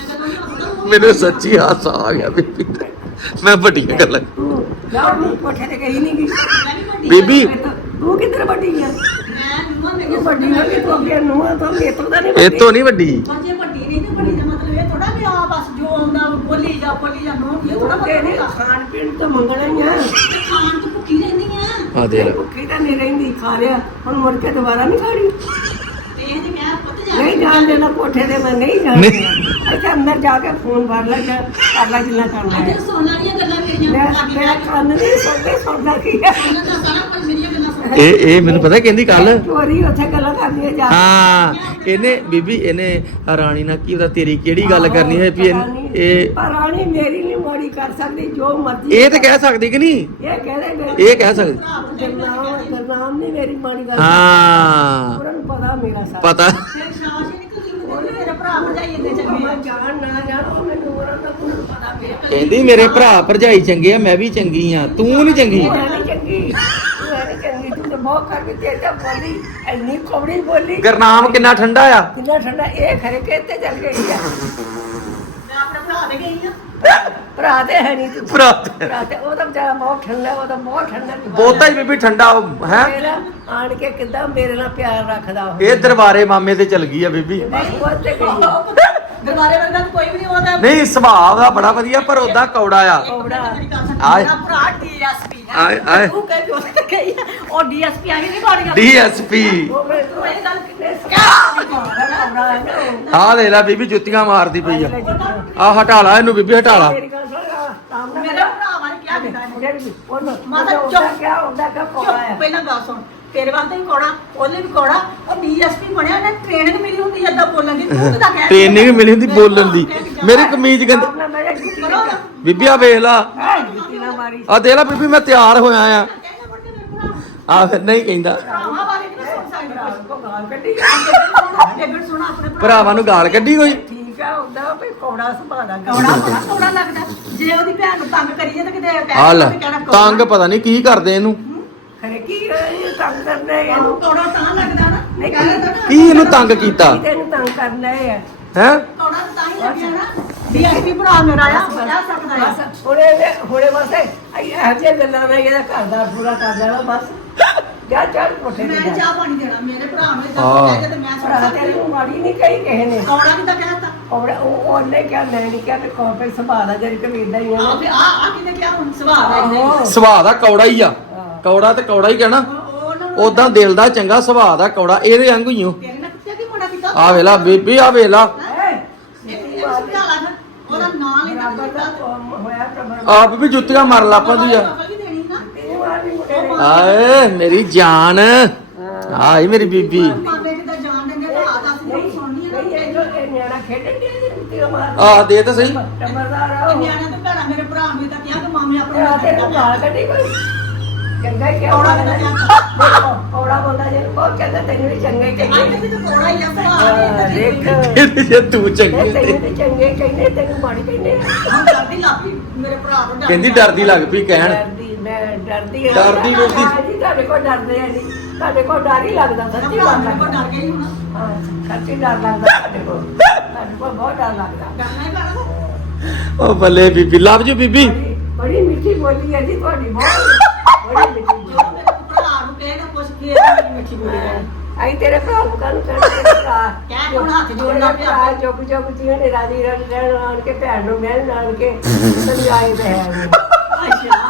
Speaker 1: ਮੈਨੂੰ ਸੱਚੀ ਹਾਸਾ ਆ ਗਿਆ ਬੀਬੀ ਤੇ। ਮੈਂ ਵੱਡੀਆਂ ਗੱਲਾਂ
Speaker 2: ਤੂੰ ਜਾ ਮੈਂ ਕੋਠੇ ਤੇ ਗਈ ਨਹੀਂ ਗਈ
Speaker 3: ਮੈਂ ਵੀ ਵੱਡੀ
Speaker 1: ਬੀਬੀ
Speaker 2: ਤੂੰ ਕਿੱਧਰ ਵੱਡੀ ਆ
Speaker 3: ਮੈਂ ਨੂੰਹਾਂ ਮੇਰੇ
Speaker 2: ਤੂੰ ਵੱਡੀ ਹੋ ਗਈ ਤੂੰ ਅੱਗੇ ਨੂੰ ਆ ਤਾਂ ਮੇਰੇ ਤੋਂ ਤਾਂ ਨਹੀਂ
Speaker 1: ਇਹ ਤੋਂ ਨਹੀਂ ਵੱਡੀ
Speaker 3: ਪਰ ਜੇ ਵੱਡੀ ਨਹੀਂ ਤੇ ਵੱਡੀ ਦਾ ਮਤਲਬ ਇਹ ਥੋੜਾ ਵੀ ਆ ਬਸ ਜੋ ਆਉਂਦਾ ਬੋਲੀ ਜਾ ਬੋਲੀ ਜਾ ਨੋ ਇਹ ਥੋੜਾ
Speaker 2: ਤੇਰੇ
Speaker 3: ਮਤਲਬ
Speaker 2: ਖਾਣ ਪੀਣ ਤਾਂ ਮੰਗਣਾ ਹੀ ਆ
Speaker 3: ਖਾਣ ਚ ਭੁੱਖੀ ਰਹਿੰਦੀ ਆ
Speaker 1: ਆ ਦੇ ਲੈ
Speaker 2: ਭੁੱਖੀ ਤਾਂ ਨਹੀਂ ਰਹਿੰਦੀ ਖਾ ਲਿਆ ਹੁਣ ਮੁੜ ਕੇ ਦੁਬਾਰਾ ਨਹੀਂ ਖਾਣੀ
Speaker 3: ਤੇ ਇਹ ਤੇ ਕਹਿ ਪੁੱਤ ਜਾ
Speaker 2: ਨਹੀਂ ਜਾਣ ਦੇਣਾ ਕੋਠੇ ਤੇ ਮੈਂ ਨਹੀਂ ਜਾਣੀ ਇੱਥੇ ਅੰਦਰ ਜਾ ਕੇ ਫੋਨ ਭਰ ਲੈ ਜਾ ਕਰ ਲੈ ਜਿੰਨਾ ਕਰਨਾ ਹੈ
Speaker 3: ਅੱਜ ਸੋਨਾ ਦੀਆਂ ਗੱਲਾਂ ਮੇਰੀਆਂ
Speaker 2: ਮੈਂ
Speaker 3: ਭਾਬੀ
Speaker 2: ਮੇਰਾ
Speaker 3: ਮੈਂ
Speaker 2: ਕੰਨ ਨਹੀਂ ਸੁਣਦੇ ਸੁਣਦਾ ਕੀ ਹੈ
Speaker 3: ਇਹਨਾਂ ਦਾ ਸਾਰਾ ਕੁਝ ਮੇਰੀਆਂ ਗੱਲਾਂ
Speaker 1: ਇਹ ਇਹ ਮੈਨੂੰ ਪਤਾ ਕਹਿੰਦੀ ਕੱਲ
Speaker 2: ਚੋਰੀ ਉੱਥੇ ਗੱਲਾਂ ਕਰਨੀਆਂ ਜਾ
Speaker 1: ਹਾਂ ਇਹਨੇ ਬੀਬੀ ਇਹਨੇ ਰਾਣੀ ਨਾਲ ਕੀ ਉਹਦਾ ਤੇਰੀ ਕਿਹੜੀ ਗੱਲ ਕਰਨੀ ਹੈ ਵੀ ਇਹ- ਇਹ
Speaker 2: ਪਰ ਰਾਣੀ ਮੇਰੀ ਨਹੀਂ ਮੋੜੀ ਕਰ ਸਕਦੀ ਜੋ ਮਰਜ਼ੀ
Speaker 1: ਇਹ ਤੇ ਕਹਿ ਸਕਦੀ ਕਿ ਨਹੀਂ
Speaker 2: ਇਹ ਕਹਦੇ ਮੇਰੇ
Speaker 1: ਇਹ ਕਹਿ ਸਕਦੀ
Speaker 2: ਗੁਰਨਾਮ ਗੁਰਨਾਮ ਨਹੀਂ ਮੇਰੀ ਮਾੜੀ ਗੱਲ
Speaker 1: ਹਾਂ
Speaker 2: ਉਹਨਾਂ ਨੂੰ ਪਤਾ ਮੇਰਾ ਸਾਰਾ
Speaker 1: ਪਤਾ
Speaker 3: ਫਿਰ ਸ਼ਾਬਾਸ਼ ਨਹੀਂ ਤੁਸੀਂ ਮੇਰੇ ਭਰਾ ਭਜਾਈ ਇੰਨੇ ਚੰਗੇ
Speaker 2: ਮੈਂ ਜਾਣ ਨਾ ਜਾਣ ਉਹ ਮੈਨੂੰ ਉਹਨਾਂ ਦਾ ਤੁਹਾਨੂੰ ਪਤਾ ਮੇਰਾ
Speaker 1: ਕਹਿੰਦੀ ਮੇਰੇ ਭਰਾ ਭਰਜਾਈ ਚੰਗੇ ਆ ਮੈਂ ਵੀ ਚੰਗੀ ਆ ਤੂੰ ਨਹੀਂ ਚੰਗੀ
Speaker 2: ਉਹ ਨਹੀਂ ਚੰਗੀ ਉਹ ਨਹੀਂ ਚੰਗੀ ਤੂੰ ਤਾਂ ਬਹੁਤ ਕਰਕੇ ਤੇ ਤਾਂ ਬੋਲੀ ਇੰਨੀ ਕੌੜੀ ਬੋਲੀ
Speaker 1: ਗਰਨਾਮ ਕਿੰਨਾ ਠੰਡਾ ਆ
Speaker 2: ਕਿੰਨਾ ਠੰਡਾ ਇਹ ਖਰੇ ਕਿ ਤੇ ਚੱਲ ਗਈ ਆ
Speaker 3: ਮੈਂ ਆਪਣੇ ਭਰਾ ਦੇ ਗਈ ਆ
Speaker 2: ਭਰਾ ਤੇ ਹੈ ਨਹੀਂ ਤੂੰ
Speaker 1: ਭਰਾ ਤੇ-
Speaker 2: ਭਰਾ ਤੇ ਉਹ ਤਾਂ ਵਿਚਾਰਾ ਬਹੁਤ ਠੰਡਾ ਉਹ ਤਾਂ ਬਹੁਤ ਠੰਡਾ
Speaker 1: ਬਹੁਤਾ ਹੀ ਬੀਬੀ ਠੰਡਾ ਹੈ
Speaker 2: ਮੇਰਾ ਆਣ ਕੇ ਕਿੱਦਾਂ ਮੇਰੇ ਨਾਲ ਪਿਆਰ ਰੱਖਦਾ ਉਹ
Speaker 1: ਇਹ ਦਰਬਾਰੇ ਮਾਮੇ ਤੇ ਚਲ ਗਈ ਆ ਬੀਬੀ
Speaker 2: ਬਸ ਉਹ ਤੇ ਗਈ
Speaker 3: ਦਰਬਾਰੇ ਵਰਗਾ ਤਾਂ ਕੋਈ ਵੀ ਨਹੀਂ ਉਹਦਾ
Speaker 1: ਨਹੀਂ ਸੁਭਾਅ ਦਾ ਬੜਾ ਵਧੀਆ ਪਰ ਉਦਾਂ ਕੌੜਾ ਆ
Speaker 2: ਕੌੜਾ।
Speaker 1: ਆਏ।
Speaker 3: ਮੇਰਾ ਭਰਾ ਡੀਐਸਪੀ
Speaker 1: ਆਏ ਆਏ
Speaker 3: ਤੂੰ ਕਹਿ ਜੋ ਤੇ ਗਈ ਆ, ਉਹ ਡੀਐਸਪੀ ਆਈ ਨਹੀਂ ਬਾੜੀਆਂ
Speaker 1: ਡੀਐਸਪੀ
Speaker 2: ਉਹ ਮੇਰੇ ਤੋਂ
Speaker 3: ਇਹ ਗੱਲ ਕਿੰਨੇ
Speaker 2: ਕੌੜਾ ਹੈ ਨਾ
Speaker 1: ਆ ਲੈ ਲੈ ਬੀਬੀ ਜੁੱਤੀਆਂ ਮਾਰਦੀ ਪਈ ਆ
Speaker 2: ਉਹ।
Speaker 1: ਆ ਹਟਾ ਲਾ ਇਹਨੂੰ ਬੀਬੀ ਹਟਾ ਲਾ
Speaker 2: ਮੇਰੀ ਗੱਲ ਸੁਣ ਰਾਮ ਨਾਲ
Speaker 3: ਮੇਰਾ ਭਰਾ ਵਾਲੇ ਕਿਹਾ ਕੀਤਾ ਇਹਨੇ?
Speaker 2: ਮੁੰਡੇ ਨੂੰ ਉਹਨੂੰ
Speaker 3: ਮਾਤਾ
Speaker 2: ਉਹਦਾ
Speaker 3: ਚੁੱਪ।
Speaker 2: ਕਿਆ ਉਹਦਾ ਕਿਆ ਕੌੜਾ
Speaker 3: ਚੁੱਪ,
Speaker 2: ਹੈ
Speaker 3: ਪਹਿਲਾਂ ਗੱਲ ਸੁਣ ਤੇਰੇ ਵਾਸਤੇ ਵੀ ਕੋੜਾ ਉਹਨੇ ਵੀ ਕੋੜਾ ਉਹ ਡੀਐਸਪੀ ਬਣਿਆ ਉਹਨੇ ਟ੍ਰੇਨਿੰਗ ਮਿਲੀ ਹੁੰਦੀ ਏਦਾਂ ਬੋਲਣ ਦੀ ਤੂੰ ਕਿਦਾਂ ਕਹਿ
Speaker 1: ਟ੍ਰੇਨਿੰਗ ਮਿਲੀ ਹੁੰਦੀ ਬੋਲਣ ਦੀ ਮੇਰੀ ਕਮੀਜ਼ ਗੰਦ
Speaker 2: ਆਪਣਾ ਮੇਰੇ ਜੁੱਤੀ
Speaker 3: ਕਰੋ ਨਾ।
Speaker 1: ਬੀਬੀ ਆ ਵੇਖ ਲਾ
Speaker 2: ਹੈ ਜੁੱਤੀ ਨਾ ਮਾਰੀ
Speaker 1: ਆ ਦੇਖ ਲਾ ਬੀਬੀ ਮੈਂ ਤਿਆਰ ਹੋਇਆ ਆ
Speaker 3: ਕਹਿੰਦਾ ਮੁੜ ਕੇ ਮੇਰੇ ਭਰਾ
Speaker 1: ਆ ਫਿਰ ਨਹੀਂ ਕਹਿੰਦਾ
Speaker 3: ਭਰਾਵਾਂ ਬਾਰੇ ਕਿਹਨੇ ਸੁਣ ਸਕਦਾ
Speaker 2: ਕੋ ਗਾਲ ਕੱਢੀ
Speaker 3: ਡੇਵਿਡ ਸੁਣਾ ਆਪਣੇ ਭਰਾ
Speaker 1: ਭਰਾਵਾਂ ਨੂੰ ਗਾਲ ਕੱਢੀ ਕੋਈ
Speaker 2: ਠੀਕ ਆ ਉਹਦਾ ਵੀ ਕੌੜਾ ਸੁਭਾਅ ਦਾ
Speaker 3: ਕੌੜਾ ਬੜਾ ਕੌੜਾ ਲੱਗਦਾ ਜੇ ਉਹਦੀ ਭੈਣ ਨੂੰ ਤੰਗ ਕਰੀਏ ਤਾਂ ਕਿਤੇ ਭੈਣ
Speaker 1: ਆ ਲੈ
Speaker 3: ਨੂੰ ਵੀ ਕਹਿਣਾ ਕੌੜਾ।
Speaker 1: ਤੰਗ ਪਤਾ ਨਹੀਂ ਕੀ ਕਰਦੇ ਇਹਨੂੰ
Speaker 2: ਖਰੇ ਕੀ ਇਹ ਤੰਗ ਕਰਨਾ ਹੈ
Speaker 3: ਉਹਨੂੰ
Speaker 2: ਇਹਨੂੰ
Speaker 3: ਕੌੜਾ ਤਾਂ ਲੱਗਦਾ ਨਾ ਨਹੀਂ ਕਹਿੰਦਾ ਨਾ
Speaker 1: ਕੀ ਇਹਨੂੰ ਤੰਗ ਕੀਤਾ
Speaker 2: ਕੀ ਤੈਨੂੰ ਤੰਗ ਕਰਨਾ ਹੈ
Speaker 1: ਹੈ
Speaker 3: ਕੌੜਾ ਤਾਂ ਹੀ ਲੱਗਿਆ ਨਾ ਡੀਐਸਪੀ ਭਰਾ ਮੇਰਾ ਆ ਬੜਾ ਸਕਦਾ ਆ
Speaker 2: ਬਸ ਹੁਣੇ ਹੁਣੇ ਬਸ ਇਹ ਇਹੋ ਜਿਹੇ ਗੱਲਾਂ ਨਾਲ ਇਹਦਾ ਘਰ ਦਾ ਪੂਰਾ ਕਰ ਦੇਣਾ ਬਸ ਜਾ ਚੱਲ ਕੋਠੇ ਤੇ
Speaker 3: ਮੈਂ
Speaker 2: ਜਾ
Speaker 3: ਚਾਹ ਪਾਣੀ ਦੇਣਾ ਮੇਰੇ ਭਰਾ ਨੂੰ
Speaker 1: ਹਾਂ।
Speaker 3: ਇਦਾਂ ਕਹਿ ਕੇ ਤੇ ਮੈਂ ਸੁਣ
Speaker 2: ਭਰਾ
Speaker 3: ਸਕਦੀ
Speaker 2: ਤੈਨੂੰ ਮਾੜੀ ਨਹੀਂ ਕਹੀ ਕਿਸੇ ਨੇ
Speaker 3: ਕੌੜਾ ਨਹੀਂ ਤਾਂ ਕਹਿਤਾ
Speaker 2: ਕੌੜਾ ਉਹ ਉਹਨੇ ਕਿਹਾ ਮੈਂ ਨਹੀਂ ਕਿਹਾ ਤੇ ਕੌਣ ਪਈ ਸੰਭਾਲਾ ਜਿਹੜੀ ਤੇ ਇਦਾਂ ਹੀ ਆ
Speaker 3: ਆ ਫੇ ਆ ਆ ਕਿਨੇ ਕਿਹਾ ਹੁਣ ਸੁਭਾਅ ਦਾ ਇਦਾਂ ਹੀ
Speaker 1: ਸੁਭਾਅ ਦਾ ਕੌੜਾ ਹੀ ਆ ਕੌੜਾ ਤੇ ਕੌੜਾ ਹੀ ਕਹਿਣਾ
Speaker 3: ਉਹ- ਉਹਨਾਂ ਨੂੰ
Speaker 1: ਉਦਾਂ ਦਿਲ ਦਾ ਚੰਗਾ ਸੁਭਾਅ ਦਾ ਕੌੜਾ ਇਹਦੇ ਵਾਂਗੂ ਹੀ ਓ
Speaker 3: ਤੇਰੇ ਨਾਲ ਕਿੱਥੇ ਕੀ ਮੋੜਾ ਕੀਤਾ
Speaker 1: ਆ ਵੇਲਾ ਬੀਬੀ ਆ ਵੇਲਾ
Speaker 2: ਹੈ
Speaker 3: ਇਹ ਇਹ ਸਮਝਾਲਾ ਨਾ ਉਹਦਾ ਨਾਂ ਲੈਂਦਾ
Speaker 2: ਬਰਾਬਰ ਦਾ
Speaker 3: ਕੀਤਾ
Speaker 2: ਕੰਮ ਹੋਇਆ ਪ੍ਰਭਰ
Speaker 1: ਆ ਬੀਬੀ ਜੁੱਤੀਆਂ ਮਾਰਨ ਲੱਪਾਂ ਦੀ ਆ
Speaker 3: ਵੀ ਦੇਣੀ ਨਾ
Speaker 2: ਤੀਨ ਵਾਰ ਵੀ ਮੁੰਡੇ ਨੇ
Speaker 1: ਆਏ ਮੇਰੀ ਜਾਨ ਆਈ ਮੇਰੀ ਬੀਬੀ
Speaker 3: ਮਾਮੇ ਕਿਦਾਂ ਜਾਣ ਦਿੰਦੇ ਤਾਂ ਆ ਦੱਸ ਨਹੀਂ ਸੁਣਨੀ ਹੈ
Speaker 2: ਨਹੀਂ ਇਹ ਜੋ ਇਹ ਨਿਆਣਾ ਖੇਡਣ ਦੇ ਜੁੱਤੀ ਮਾਰ
Speaker 1: ਆ ਦੇ ਤਾਂ ਸਹੀ
Speaker 2: ਟਮਰਦਾਰ ਆ
Speaker 3: ਨਾ
Speaker 2: ਉਹ।
Speaker 3: ਨਿਆਣਿਆਂ ਤੋਂ ਭੈਣਾ ਮੇਰੇ ਭਰਾ ਨੂੰ ਤਾਂ ਕਿਹਾ ਕਿ ਮਾਮੇ ਆਪਣੇ
Speaker 2: ਆ
Speaker 3: ਨਾਲ
Speaker 2: ਤੇ ਤੂੰ ਗਾਲ ਕੱਢੀ ਕੋਈ ਚੰਗਾ ਹੀ ਕਿਹਾ
Speaker 3: ਕੌੜਾ
Speaker 2: ਉਹਦਾ
Speaker 3: ਕਿਹਾ।
Speaker 2: ਕੌੜਾ ਬੋਲਦਾ ਜੇ ਬਹੁਤ ਕਹਿੰਦਾ ਤੈਨੂੰ ਵੀ ਚੰਗਾ ਹੀ
Speaker 3: ਅੱਜ
Speaker 2: ਕਹਿੰਦੇ
Speaker 3: ਤੇ ਤੂੰ ਕੋੜਾ ਹੀ ਆ ਸੁਭਾਅ
Speaker 2: ਦੇਖ
Speaker 1: ਇਹਦੇ ਜੇ ਤੂੰ ਚੰਗੀ
Speaker 2: ਇਹ
Speaker 1: ਤੇ
Speaker 2: ਤੈਨੂੰ ਵੀ ਚੰਗੇ ਕਹਿੰਦੇ ਤੈਨੂੰ ਮਾੜੀ ਕਹਿੰਦੇ
Speaker 3: ਹੁਣ ਕਰਦੀ ਲਾਪੀ ਮੇਰੇ ਭਰਾ ਨੂੰ ਡਰ
Speaker 1: ਕਹਿੰਦੀ
Speaker 3: ਗਿਆ।
Speaker 1: ਡਰਦੀ ਲੱਗ ਪਈ ਕਹਿਣ
Speaker 2: ਡਰਦੀ ਮੈਂ ਡਰਦੀ ਹਾਂ।
Speaker 1: ਡਰਦੀ ਡਰਦੀ।
Speaker 2: ਹਾਂ ਜੀ ਤੁਹਾਡੇ ਕੋਲ ਡਰਦੇ ਆ ਜੀ ਤੁਹਾਡੇ ਕੋਲ ਡਰ ਹੀ ਲੱਗਦਾ ਸੱਚੀ
Speaker 3: ਭਰਾ
Speaker 2: ਗੱਲ
Speaker 3: ਮੇਰੇ ਕੋਲ
Speaker 2: ਲੱਗਦਾ
Speaker 3: ਡਰ ਗਈ ਹੁਣ
Speaker 2: ਹਾਂ ਸੱਚੀ ਡਰ ਲੱਗਦਾ ਤੁਹਾਡੇ ਕੋਲ ਤੁਹਾਡੇ ਕੋਲ ਬਹੁਤ ਡਰ ਲੱਗਦਾ
Speaker 3: ਡਰਨਾ ਹੀ ਪੈਣਾ
Speaker 1: ਉਹ ਬੱਲੇ ਬੀਬੀ ਲਵ ਜੂ ਬੀਬੀ
Speaker 2: ਬੜੀ- ਬੜੀ ਮਿੱਠੀ ਬੋਲੀ ਹੈ ਜੀ ਤੁਹਾਡੀ ਬਹੁਤ ਬੜੀ ਮਿੱਠੀ
Speaker 3: ਜੋ ਮੇਰੇ ਭਰਾ ਨੂੰ ਕਹੇਗਾ ਕੁਛ ਫੇਰ ਮੇਰੀ ਮਿੱਠੀ ਬੋਲੀ ਜਾਣੀ।
Speaker 2: ਆਈ ਤੇਰੇ ਭਰਾ ਨੂੰ ਕਾਹਨੂੰ ਕਹਿਣਾ ਤੇਰੇ ਭਰਾ
Speaker 3: ਕਹਿ ਹੁਣ ਹੱਥ ਜੋੜਨਾ ਪਿਆ।
Speaker 2: ਭਰਾ ਜੁਗ ਜੁਗ ਜੀਵਨ ਰਾਜੀ ਰਹਿਣ ਰਹਿਣ ਆਣ ਕੇ ਭੈਣ ਨੂੰ ਮਿਲਣ ਆਣ ਕੇ ਸਮਝਾਈ ਤੇ ਹੈ ਨੀ।
Speaker 3: ਅੱਛਾ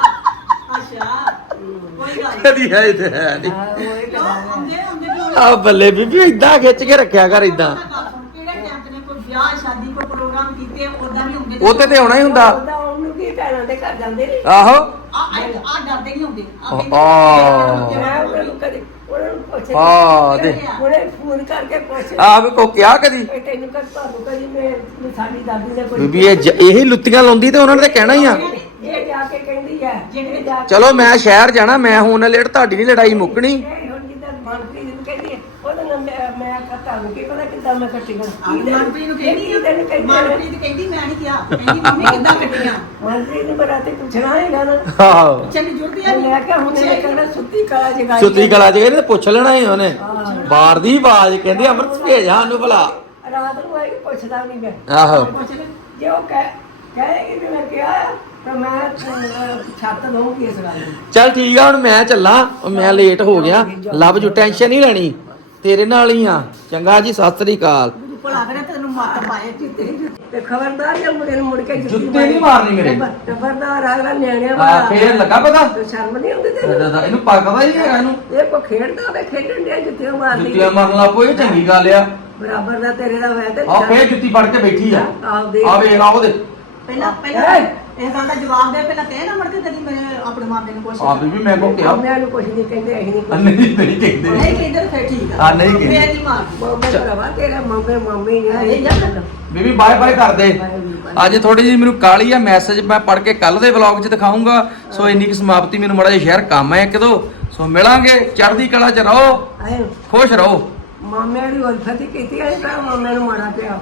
Speaker 3: ਅੱਛਾ ਕੋਈ ਗੱਲ
Speaker 1: ਕਦੀ ਹੈ ਤੇ ਹੈ ਨਹੀਂ
Speaker 2: ਹਾਂ ਉਹ ਇਹ
Speaker 3: ਕਿਉਂ
Speaker 2: ਗੱਲ ਹੈ
Speaker 3: ਆਉਂਦੇ ਆਉਂਦੇ ਕਿਉਂ
Speaker 1: ਆ ਬੱਲੇ ਬੀਬੀ ਇਦਾਂ ਖਿੱਚ ਕੇ ਰੱਖਿਆ ਕਰ ਇਦਾਂ
Speaker 3: ਕਿਹੜੇ ਟਾਈਮ ਤੇ ਨੇ ਕੋਈ ਵਿਆਹ ਸ਼ਾਦੀ ਕੋਈ ਪ੍ਰੋਗਰਾਮ ਕੀਤੇ ਉਦਾਂ ਨਹੀਂ ਹੁੰਦੇ
Speaker 1: ਉੱਥੇ ਤੇ ਆਉਣਾ ਹੀ ਹੁੰਦਾ
Speaker 2: ਉਹਦਾ ਉਹਨੂੰ ਕੀ ਭੈਣਾਂ ਦੇ ਘਰ ਜਾਂਦੇ ਨੇ
Speaker 1: ਆਹੋ
Speaker 3: ਆ ਆ ਡਰਦੇ ਨਹੀਂ ਹੁੰਦੇ ਆ ਕਹਿੰਦੇ
Speaker 1: ਆਹ।
Speaker 2: ਮੈਂ ਉਹਨਾਂ ਨੂੰ ਕਦੇ ਉਹਨਾਂ ਨੂੰ ਪੁੱਛ
Speaker 1: ਆਹ, ਦੇ।
Speaker 2: ਉਹਨੇ ਫੋਨ ਕਰਕੇ ਪੁੱਛ
Speaker 1: ਆ ਵੀ ਕੋ ਕਿਹਾ ਕਦੀ
Speaker 2: ਇਹ ਤੈਨੂੰ ਕਰ ਤੁਹਾਨੂੰ ਕਦੀ ਮੈਂ ਮੈਂ ਸਾਡੀ ਦਾਦੀ ਨੇ ਕੋਈ
Speaker 1: ਬੀਬੀ ਇਹ ਜ- ਇਹੀ ਲੁੱਤੀਆਂ ਲਾਉਂਦੀ ਤੇ ਉਹਨਾਂ ਨੇ ਤਾਂ ਕਹਿਣਾ ਹੀ ਆ
Speaker 2: ਇਹ ਜਾ ਕੇ ਕਹਿੰਦੀ ਹੈ ਜਿਹੜੇ ਜਾ ਕੇ
Speaker 1: ਚਲੋ ਮੈਂ ਸ਼ਹਿਰ ਜਾਣਾ ਮੈਂ ਹੁਣ ਲੇਟ ਤੁਹਾਡੀ ਨਹੀਂ ਲੜਾਈ ਮੁੱਕਣੀ
Speaker 2: ਇਹ ਹੁਣ ਜਿੱਦਾਂ ਮਨਪ੍ਰੀਤ ਨੂੰ ਕਹਿੰਦੀ ਹੈ ਉਹਦਾ ਨਾਮ ਮੈਂ ਮੈਂ ਤੁਹਾਨੂੰ ਕੀ ਪਤਾ ਕਿੱਦਾਂ ਮੈਂ ਕੱਟੀ ਕਰ
Speaker 3: ਮਨਪ੍ਰੀਤ ਨੂੰ ਕਹਿੰਦੀ ਆ,
Speaker 2: ਤੈਨੂੰ ਕਹਿੰਦੀ
Speaker 3: ਮਨਪ੍ਰੀਤ ਕਹਿੰਦੀ ਮੈਂ ਨਹੀਂ ਕਿਹਾ ਕਹਿੰਦੀ ਮੰਮੀ ਕਿੱਦਾਂ ਕੱਟੀਆਂ
Speaker 2: ਮਨਪ੍ਰੀਤ ਨੂੰ ਬੜਾ ਤੇ ਪੁੱਛਣਾ ਹੈਗਾ ਨਾ
Speaker 1: ਆਹੋ
Speaker 3: ਚੱਲੀ ਜੁੜਦੀ ਆ
Speaker 2: ਮੈਂ ਕਿਹਾ ਹੁਣ ਇਹ ਕਹਿੰਦਾ ਸੁੱਤੀ ਕਲਾ ਜਗਾਈ
Speaker 1: ਸੁੱਤੀ ਕਲਾ ਚ ਇਹਨੇ ਤਾਂ ਪੁੱਛ ਲੈਣਾ ਹੀ ਉਹਨੇ ਬਾਹਰ ਦੀ ਆਵਾਜ਼ ਕਹਿੰਦੀ ਅੰਮ੍ਰਿਤ ਭੇਜਾ ਸਾਨੂੰ ਭਲਾ
Speaker 2: ਰਾਤ ਨੂੰ ਆਈ ਪੁੱਛਦਾ ਨਹੀਂ ਮੈਂ
Speaker 1: ਆਹੋ
Speaker 3: ਪੁੱਛ ਲੈ
Speaker 2: ਜੇ ਉਹ ਕਹਿ ਕਹੇਗੀ ਵੀ ਮੈਂ ਕਿਹਾ ਆ, ਤਾਂ ਮੈਂ ਅਹ, ਛੱਤ ਦਊਂਗੀ ਇਸ ਗੱਲ ਦੀ
Speaker 1: ਚੱਲ ਠੀਕ ਆ ਹੁਣ ਮੈਂ ਚੱਲਾਂ ਉਹ ਮੈਂ ਲੇਟ ਹੋ ਗਿਆ ਲਵ ਜੂ ਟੈਨਸ਼ਨ ਨਹੀਂ ਲੈਣੀ ਤੇਰੇ ਨਾਲ ਹੀ ਆ ਚੰਗਾ ਜੀ ਸਤਿ ਸ੍ਰੀ ਅਕਾਲ
Speaker 3: ਭਲਾ ਕਰੇ ਤੈਨੂੰ ਮੱਤ ਪਾਏ ਚਿੱਤੇ
Speaker 2: ਤੇ ਖਬਰਦਾਰ ਜੇ ਮੁੰਡੇ ਨੂੰ ਮੁੜ ਕੇ
Speaker 1: ਜੁੱਤੇ ਨਹੀਂ ਮਾਰਨੀ ਮੇਰੇ।
Speaker 2: ਖਬਰਦਾਰ ਅਗਲਾ ਨਿਆਣਿਆਂ
Speaker 1: ਆ
Speaker 2: ਵਾਲਾ
Speaker 1: ਫੇਰ ਲੱਗਾ ਪਤਾ
Speaker 2: ਤੇ ਸ਼ਰਮ ਨਹੀਂ ਆਉਂਦੀ ਤੈਨੂੰ
Speaker 1: ਇਹਨੂੰ ਪਕਦਾ ਹੀ ਹੈਗਾ ਇਹਨੂੰ
Speaker 2: ਇਹ ਕੋ ਖੇਡਦਾ ਹੋਵੇ ਖੇਡਣ ਡਿਆ ਜੁੱਤੀਆਂ ਮਾਰਦੀ
Speaker 1: ਜੁੱਤੀਆਂ ਮਾਰਨ ਲਾ ਕੋਈ ਚੰਗੀ ਗੱਲ ਆ
Speaker 2: ਬਰਾਬਰ ਦਾ ਤੇਰੇ ਦਾ ਹੋਇਆ ਤੇ
Speaker 1: ਆ ਫੇਰ ਜੁੱਤੀ ਫੜ ਕੇ ਬੈਠੀ ਆ
Speaker 2: ਆਹ ਦੇਖ
Speaker 1: ਆ ਵੇਖ ਲਾ ਉਹਦੇ
Speaker 3: ਪਹਿਲਾਂ
Speaker 2: ਏ,
Speaker 3: ਪਹਿਲਾਂ ਇਹ ਗੱਲ ਦਾ ਜਵਾਬ ਦੇ ਪਹਿਲਾਂ ਕਹਿ ਨਾ ਮੜ ਕੇ ਕਦੀ ਮੇਰੇ ਆਪਣੇ ਮਾਮੇ ਨੂੰ ਕੁਛ
Speaker 1: ਆ ਬੀਬੀ ਮੈਂ ਕੋ ਕਿਹਾ
Speaker 2: ਮਾਮਿਆਂ ਨੂੰ ਕੁਝ ਨਹੀਂ ਕਹਿੰਦੇ ਅਸੀਂ ਨਹੀਂ ਕੁਛ
Speaker 1: ਨਹੀਂ ਨਹੀਂ ਕਹਿੰਦੇ
Speaker 3: ਨਹੀਂ ਕਹਿੰਦੇ ਤਾਂ ਫਿਰ ਠੀਕ ਆ
Speaker 1: ਹਾਂ, ਨਹੀਂ ਕਹਿੰਦੇ।
Speaker 3: ਫੇਰ ਨਹੀਂ ਮਾਰ
Speaker 2: ਮਾਮੇ ਭਰਾਵਾ ਤੇਰਾ ਮਾਮੇ ਮਾਮੇ
Speaker 3: ਇਹ
Speaker 2: ਨਹੀਂ
Speaker 3: ਗੱਲ
Speaker 1: ਬੀਬੀ ਬਾਏ ਬਾਏ ਕਰ ਦੇ ਅੱਜ ਥੋੜੀ ਜਿਹੀ ਮੈਨੂੰ ਕਾਲੀ ਆ ਮੈਸੇਜ ਮੈਂ ਪੜ ਕੇ ਕੱਲ ਦੇ ਵਲੌਗ 'ਚ ਦਿਖਾਉਂਗਾ ਸੋ ਇੰਨੀ ਕੁ ਸਮਾਪਤੀ ਮੈਨੂੰ ਮੜਾ ਜਿਹਾ ਸ਼ਹਿਰ ਕੰਮ ਹੈ ਇੱਕ ਦੋ ਸੋ ਮਿਲਾਂਗੇ ਚੜ੍ਹਦੀ ਕਲਾ 'ਚ ਰਹੋ
Speaker 2: ਆਏ
Speaker 1: ਖੁਸ਼ ਰਹੋ
Speaker 2: ਮਾਮੇ ਦੀ ਉਲਫਤ ਕੀਤੀ ਹੈ ਤਾਂ ਮਾਮੇ ਨੂੰ ਮਾਰਾ ਪਿਆ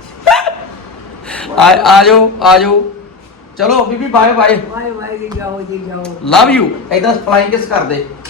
Speaker 1: ਆ ਆ ਜਾਓ ਆ ਜਾਓ ਚਲੋ ਬੀਬੀ ਬਾਏ ਬਾਏ
Speaker 2: ਵਾਏ ਵਾਏ ਜੀ ਜਾਓ ਜੀ ਜਾਓ
Speaker 1: ਲਵ ਯੂ ਇਦਾਂ ਫਲਾਈਂਗ ਕਿਸ ਕਰਦੇ